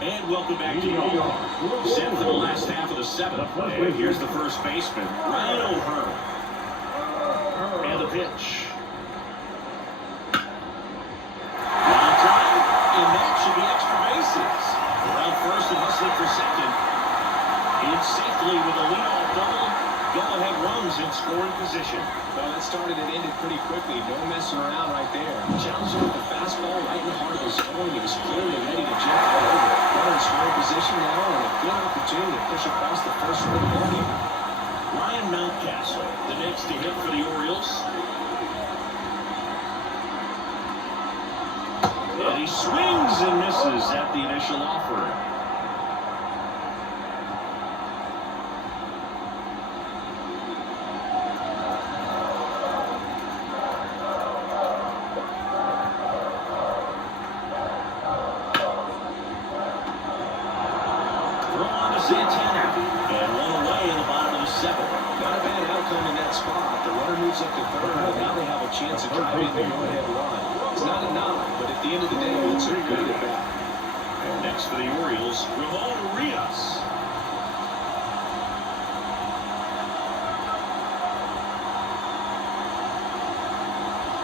And welcome back to the ballpark. Set for the last half of the 7th. And here's the first baseman, Ryan O'Hearn. And the pitch. On time, and that should be extra bases. Around first and hustling for second. In safely with a leadoff double. Go-ahead runs in scoring position. Well, that started and ended pretty quickly. No messing around right there. Challenged him with the fastball right in the heart of the zone. He was clearly ready to jump all over. Runner in scoring position now, and a good opportunity to push across the first of the ball game. Ryan Mountcastle, the next to hit for the Orioles. And he swings and misses at the initial offering. Throw on to Santana. And one away in the bottom of the seventh. Not a bad outcome in that spot. The runner moves up to third, and now they have a chance of driving the go-ahead run. It's not a knock, but at the end of the day, it's a good at bat. And next for the Orioles, Ramon Urias.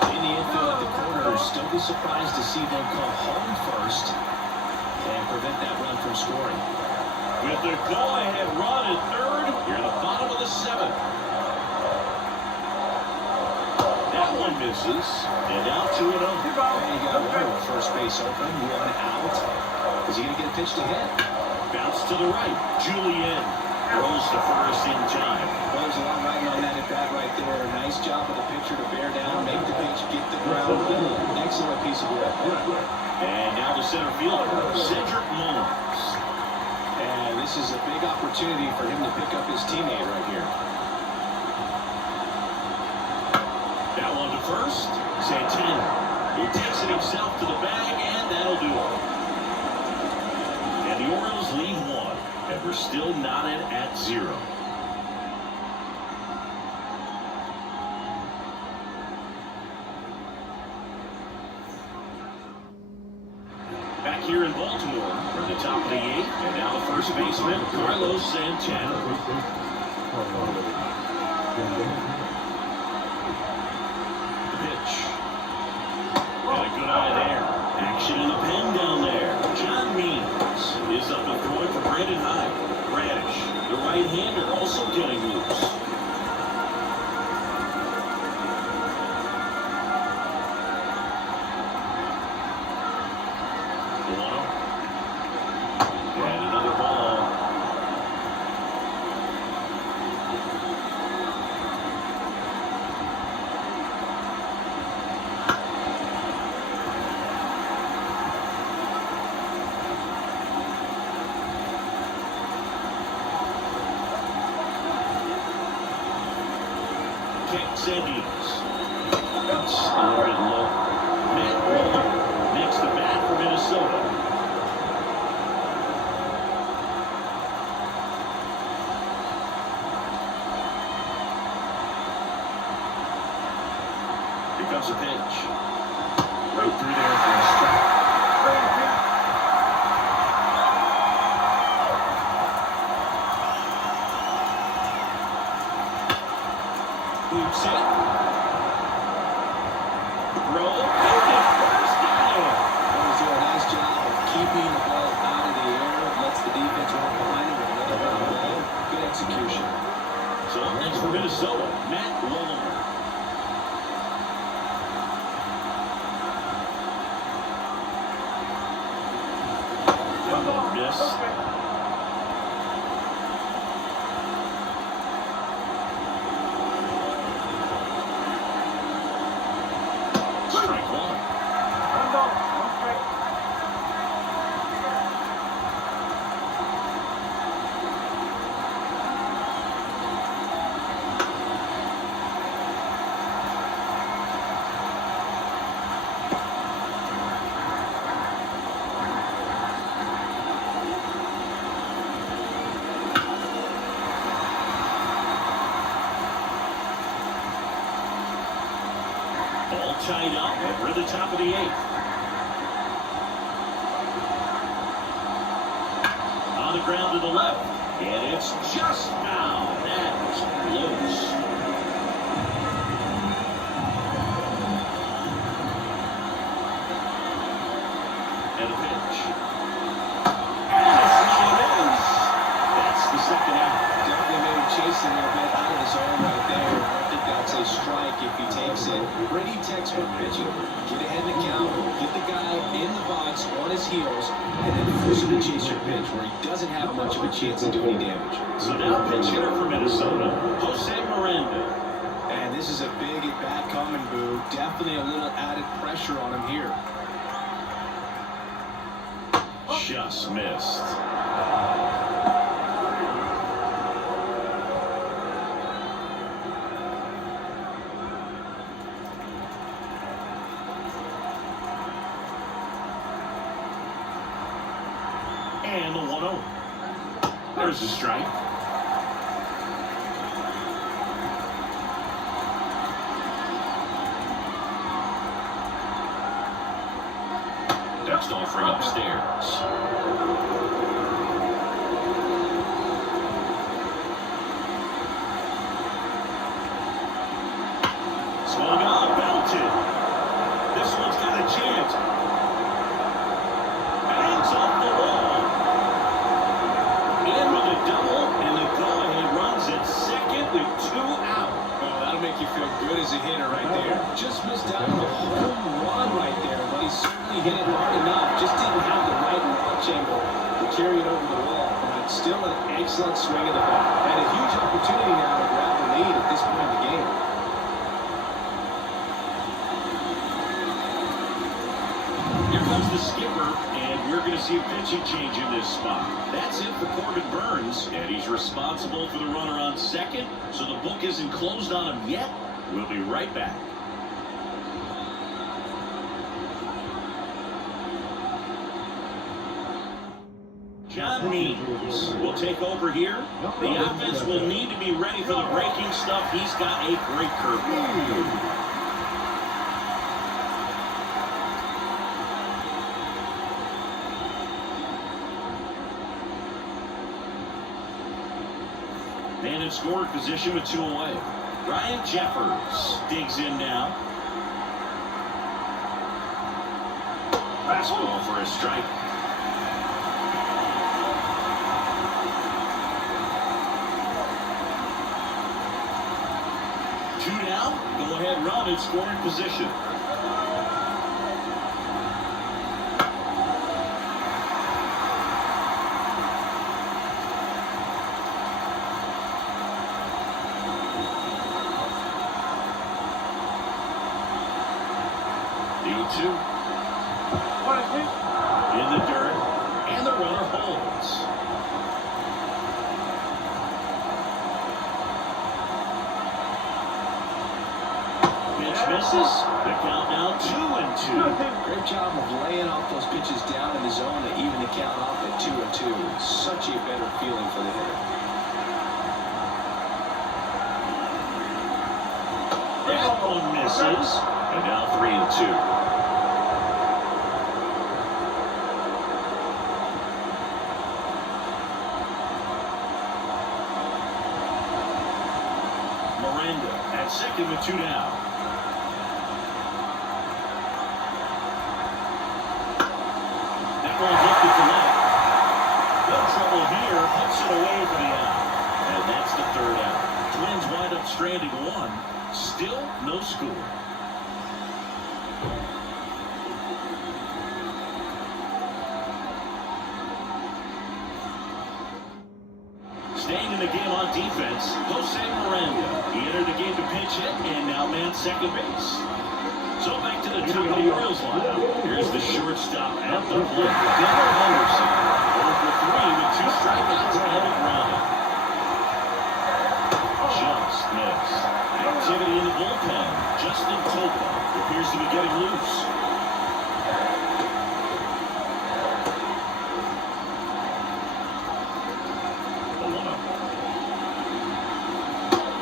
In the infield at the corners, don't be surprised to see them come home first and prevent that run from scoring. With the go-ahead run at third, you're in the bottom of the seventh. That one misses, and now 2-0. And you got one on first base open, one out. Is he going to get a pitch to hit? Bounce to the right. Julian rolls to first in time. Well, there's a lot riding on that at bat right there. Nice job of the pitcher to bear down, make the pitch, get the ground. Excellent piece of work. And now the center fielder, Cedric Mullins. And this is a big opportunity for him to pick up his teammate right here. That one to first. Santana. He takes it himself to the bag, and that'll do it. And the Orioles lead one, and we're still knotted at 0. Back here in Baltimore, from the top of the 8th, and now the first baseman, Carlos Santana. The pitch. Got a good eye there. Action in the pen down there. John Means is up and throwing for Brandon Hyde. Bradish, the right-hander, also getting loose. And another ball. Kicks and deals. That's a little bit low. Matt Roller makes the bat for Minnesota. Here comes a pitch. Right through there for a strike. Boots it. Roll. First down. He's doing a nice job of keeping the ball out of the air. Lets the defense run behind him and let it go. Good execution. So up next for Minnesota, Matt Roller. Miss. Strike one. All tied up, and we're at the top of the 8th. On the ground to the left, and it's just now. That was close. And a pitch. And a swing and miss. That's the second out. Definitely made him chase a little bit out of his zone right there. I think that's a strike if he takes it. Pretty textbook pitching. Get ahead in the count, get the guy in the box on his heels, and then force him to chase your pitch where he doesn't have much of a chance to do any damage. So now pitch hitter for Minnesota, Jose Miranda. And this is a big at-bat coming, Boo. Definitely a little added pressure on him here. Just missed. And the 1-0. There's a strike. Next offering upstairs. Swung on, belted. This one's got a chance. Hangs off the wall. In with a double, and the go-ahead runs at second with 2 out. Oh, that'll make you feel good as a hitter right there. Just missed out on a home run right there, but he certainly hit it hard enough. Just didn't have the right launch angle to carry it over the wall. But still an excellent swing of the bat. Had a huge opportunity now to grab the lead at this point in the game. Here comes the skipper, and we're going to see a pitching change in this spot. That's it for Corbin Burns, and he's responsible for the runner on second, so the book isn't closed on him yet. We'll be right back. John Means will take over here. The offense will need to be ready for the breaking stuff. He's got a great curveball. And in scoring position with 2 away. Ryan Jeffers digs in now. Fastball for a strike. Two down. Go ahead run in scoring position. The 2. In the dirt, and the runner holds. Pitch misses. The count now 2-2. Great job of laying off those pitches down in the zone to even the count off at 2-2. Such a better feeling for the hitter. That one misses. And now 3-2. At second with 2 down. That one lifted to left. No trouble here. Puts it away for the out. And that's the 3rd out. Twins wind up stranding 1. Still no score. Staying in the game on defense, Jose Miranda. He entered the game to pinch hit and now man second base. So back to the top of the Orioles lineup. Here's the shortstop at the plate, Gunnar Henderson. 0 for 3 with 2 strikeouts and a ground. Just missed. Activity in the bullpen. Justin Topa appears to be getting loose.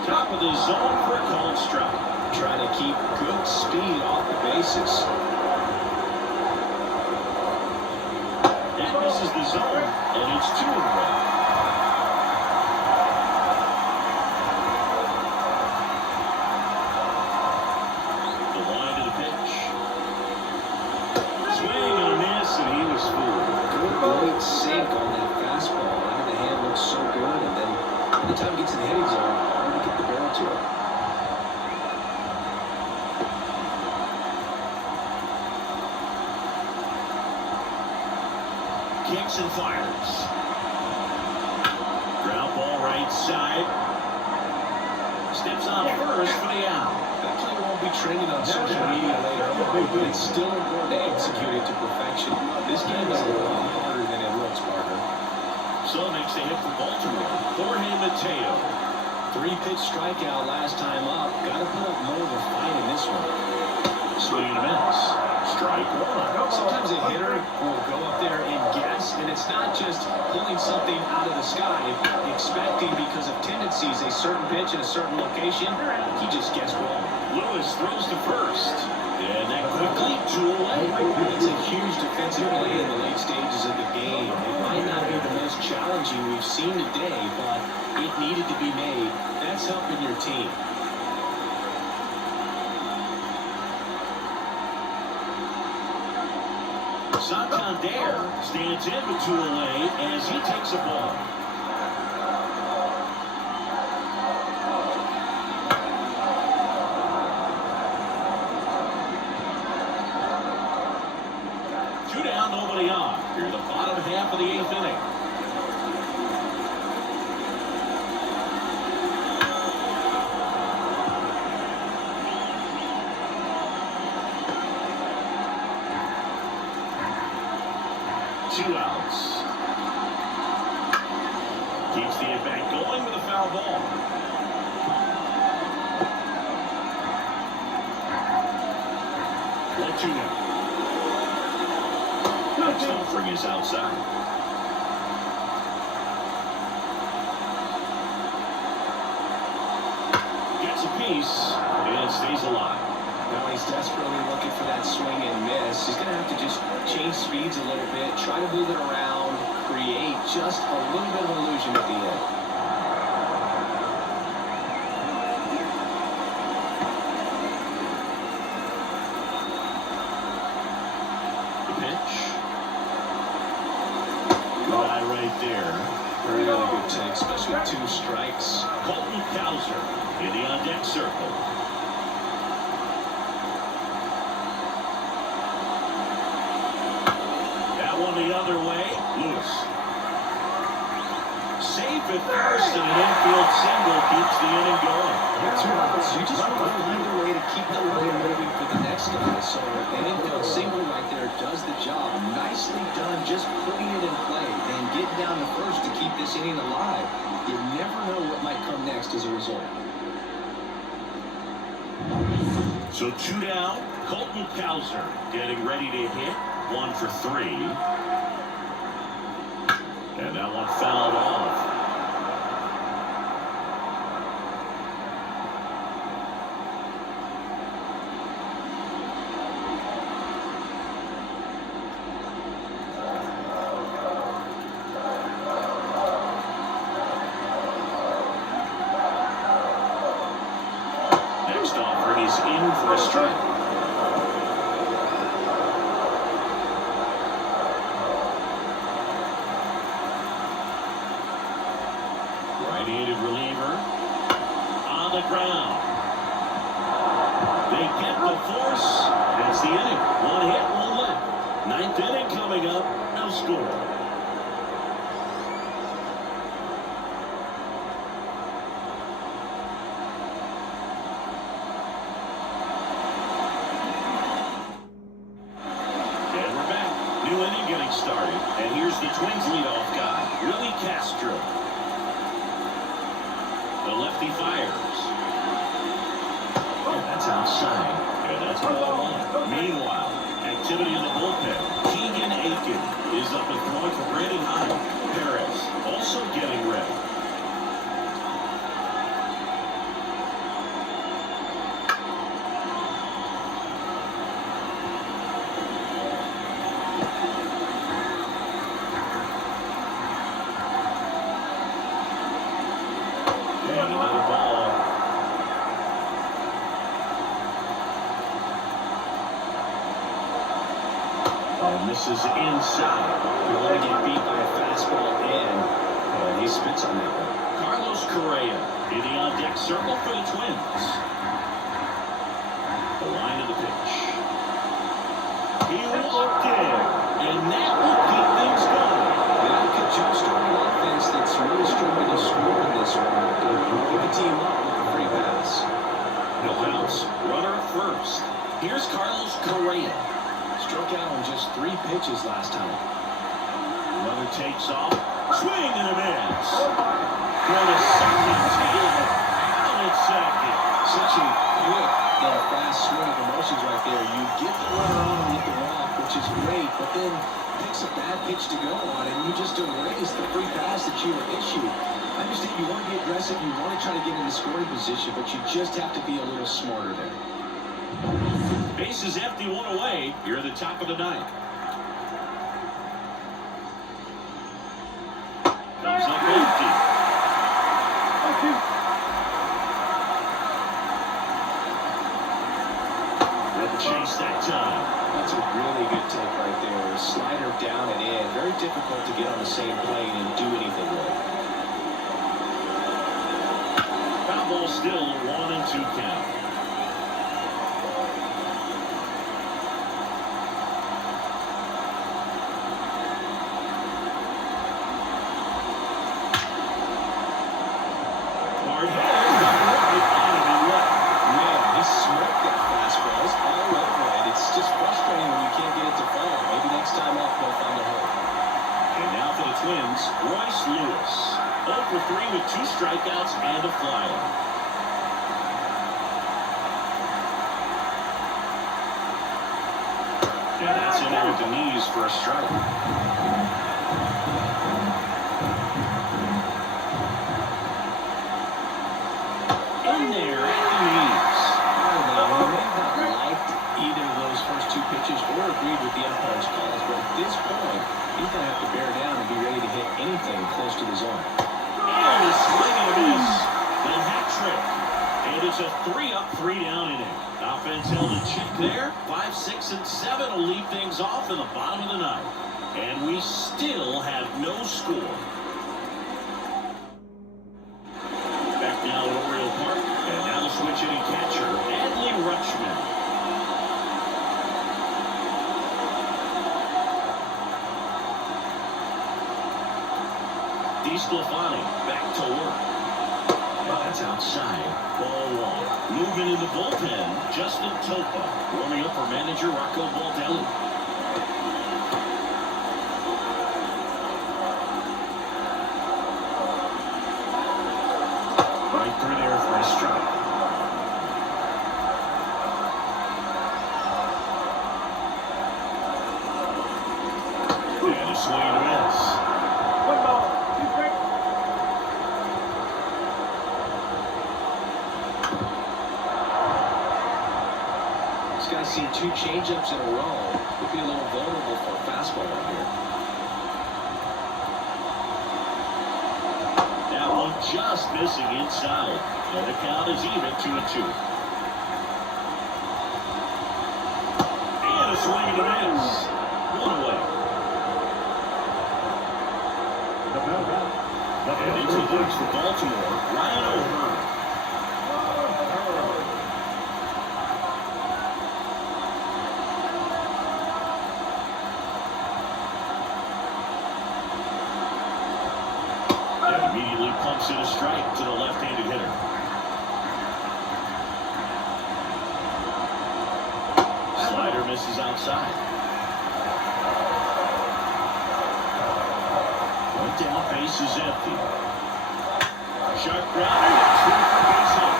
Top of the zone for a called strike. Trying to keep good speed off the bases. That misses the zone, and it's 2 in a row. The line to the pitch. Swing and a miss, and he was fooled. Good blade sink on that fastball. Out of the hand looks so good, and then by the time it gets in the hitting zone, hard to get the barrel to it. Kicks and fires. Ground ball right side. Steps on first for the out. That play won't be trending on social media later on, but it's still important to execute it to perfection. This game is a lot harder than also makes the hit for Baltimore. Jorge Mateo. 3-pitch strikeout last time up. Got to put up more of a fight in this one. Swing and a miss. Strike one. Sometimes a hitter will go up there and guess, and it's not just pulling something out of the sky, expecting because of tendencies a certain pitch in a certain location. He just guessed wrong. Lewis throws to first. And that quickly 2 away. It's a huge defensive play in the late stages of the game. It might not be the most challenging we've seen today, but it needed to be made. That's helping your team. Santander stands in with 2 away as he takes a ball. Two down, nobody on. Here in the bottom half of the 8th inning. Two outs. Keeps the at-bat going with a foul ball. Let you know. Next offering is outside. Gets a piece and stays alive. Now he's desperately looking for that swing and miss. He's going to have to just change speeds a little bit, try to move it around, create just a little bit of illusion at the end. The pitch. Good eye right there. Really good take, especially with 2 strikes. Colton Cowser in the on-deck circle. The other way, Lewis. Safe at first, and an infield single keeps the inning going. That's right. You just want to find a way to keep the running moving for the next guy. So an infield single right there does the job. Nicely done, just putting it in play and getting down to first to keep this inning alive. You never know what might come next as a result. So 2 down, Colton Cowser getting ready to hit. 1 for 3. And that one fouled off. Next offering is in for a strike. Right-handed reliever on the ground. They get the force. That's the inning. 1 hit, 1 left. 9th inning coming up. No score. And we're back. New inning getting started. And here's the Twins leadoff guy, Willie Castro. The lefty fires. And that's outside. And that's ball 1. Meanwhile, activity in the bullpen. Keegan Aiken is up and throwing for Brandon Hyde. Perez also getting ready. And another ball. And this is inside. You want to get beat by a fastball and he spits on that one. Carlos Correa in the on-deck circle for the Twins. The line of the pitch. He walked in, and that will keep things going. That could jumpstart an offense that's really struggling to score in this one. Put the team up with a free pass. No outs. Runner at first. Here's Carlos Correa. Struck out on just 3 pitches last time. Runner takes off. Swing and a miss. Throw to second. Taylor out at second. Such a quick, fast swing of emotions right there. You get the runner on with the walk, which is great, but then picks a bad pitch to go on, and you just erase the free pass that you were issued. I understand you want to be aggressive, you want to try to get in the scoring position, but you just have to be a little smarter there. Bases empty, one away. You're at the top of the ninth. Comes up empty. Good chase that time. That's a really good take right there. Slider down and in. Very difficult to get on the same plane and do anything with. Foul ball still 1-2 count. Hard hit. Man, he smoked that fastball. It's all over it. It's just frustrating when you can't get it to fall. Maybe next time up they'll find a hole. And now for the Twins, Royce Lewis. 0 for 3 with 2 strikeouts and a flyout. And that's in there with the knees for a strike. In there at the knees. I don't know. We may have not liked either of those first 2 pitches or agreed with the umpire's calls, but at this point, he's going to have to bear down and be ready to hit anything close to the zone. And a swing and a miss. The hat trick. And it's a 3-up, 3-down inning. Offense held in check there. 5, 6, and 7 will lead things off in the bottom of the ninth. And we still have no score. Back now at Oriole Park. And now the switch hitting catcher, Adley Rutschman. DeSclafani back to work. And that's outside. Ball 1. Moving in the bullpen, Justin Topa. Warming up for manager Rocco Baldelli. Right through there for a strike. And a swing and a miss. This guy's seen 2 changeups in a row. Could be a little vulnerable for a fastball right here. That one just missing inside. And the count is even 2-2. And a swing and a miss. 1 away. And into the box for Baltimore, Ryan O'Hearn. And immediately pumps in a strike to the left-handed hitter. Slider misses outside. One down, base is empty. Sharp grounder, 2 for base hit.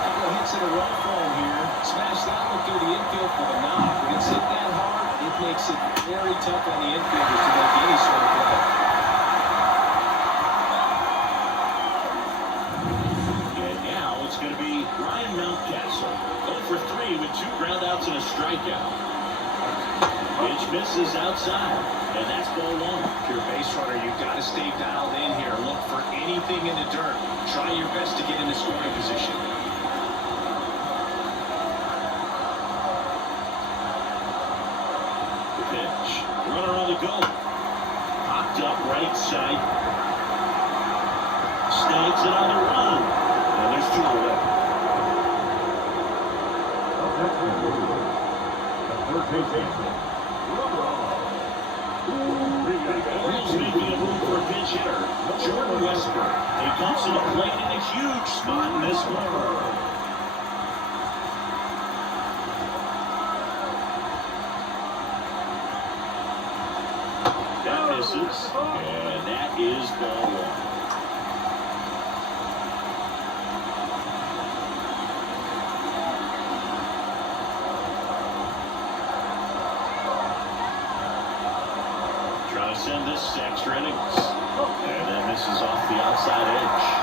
Couple of hits in a row for him here. Smash that one through the infield for the knock. When it's hit that hard, it makes it very tough on the infielders to make any sort of play. And now it's going to be Ryan Mountcastle. 0 for 3 with 2 groundouts and a strikeout. Pitch misses outside, and that's ball 1. If you're a base runner, you've got to stay dialed in here. Look for anything in the dirt. Try your best to get in the scoring position. The pitch. Runner on the go. Popped up right side. Snags it on the run. And there's 2 away. Orioles making a move for a pinch hitter, Jordan Westburg. He comes to the plate in a huge spot in this one. misses, and that is ball one. Trying to send this to extra innings, and then this is off the outside edge.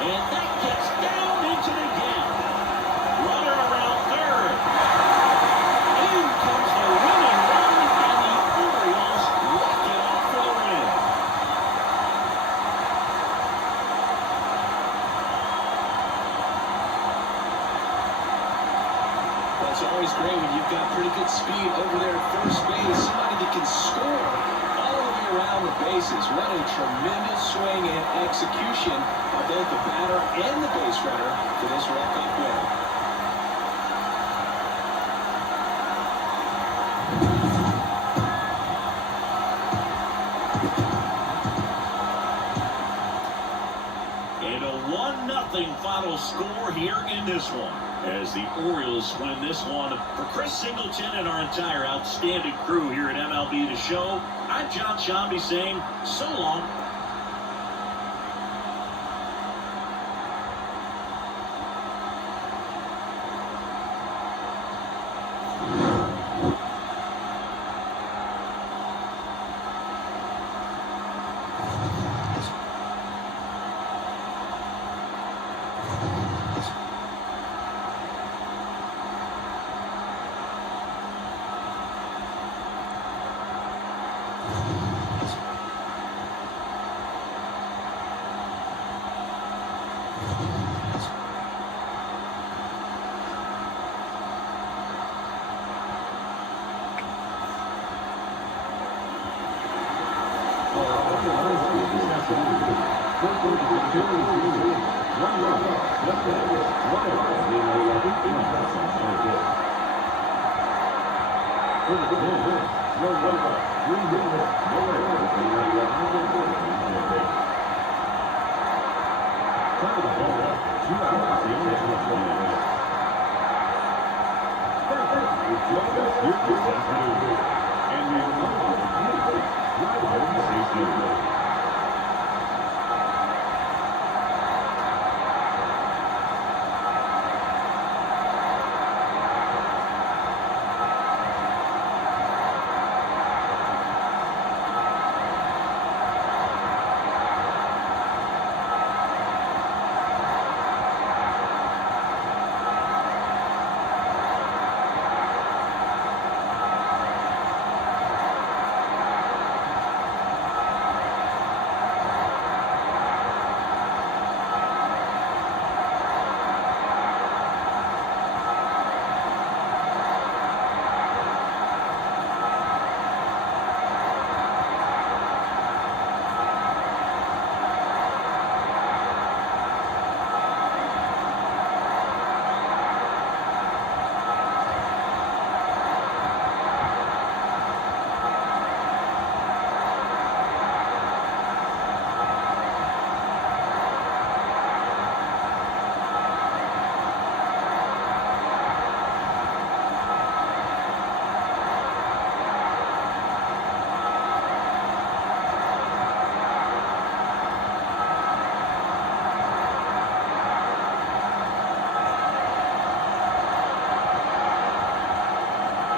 And that gets down into the gap. Runner around third. In comes the winning run, and the Orioles walk it off for the win. Well, it's always great when you've got pretty good speed over there at first base. Somebody that can score all the way around the bases. What a tremendous swing and execution by both the batter and the base runner for this walk-off win. And a 1-0 final score here in this one, as the Orioles win this one. For Chris Singleton and our entire outstanding crew here at MLB The Show, I'm John Shambi saying so long. One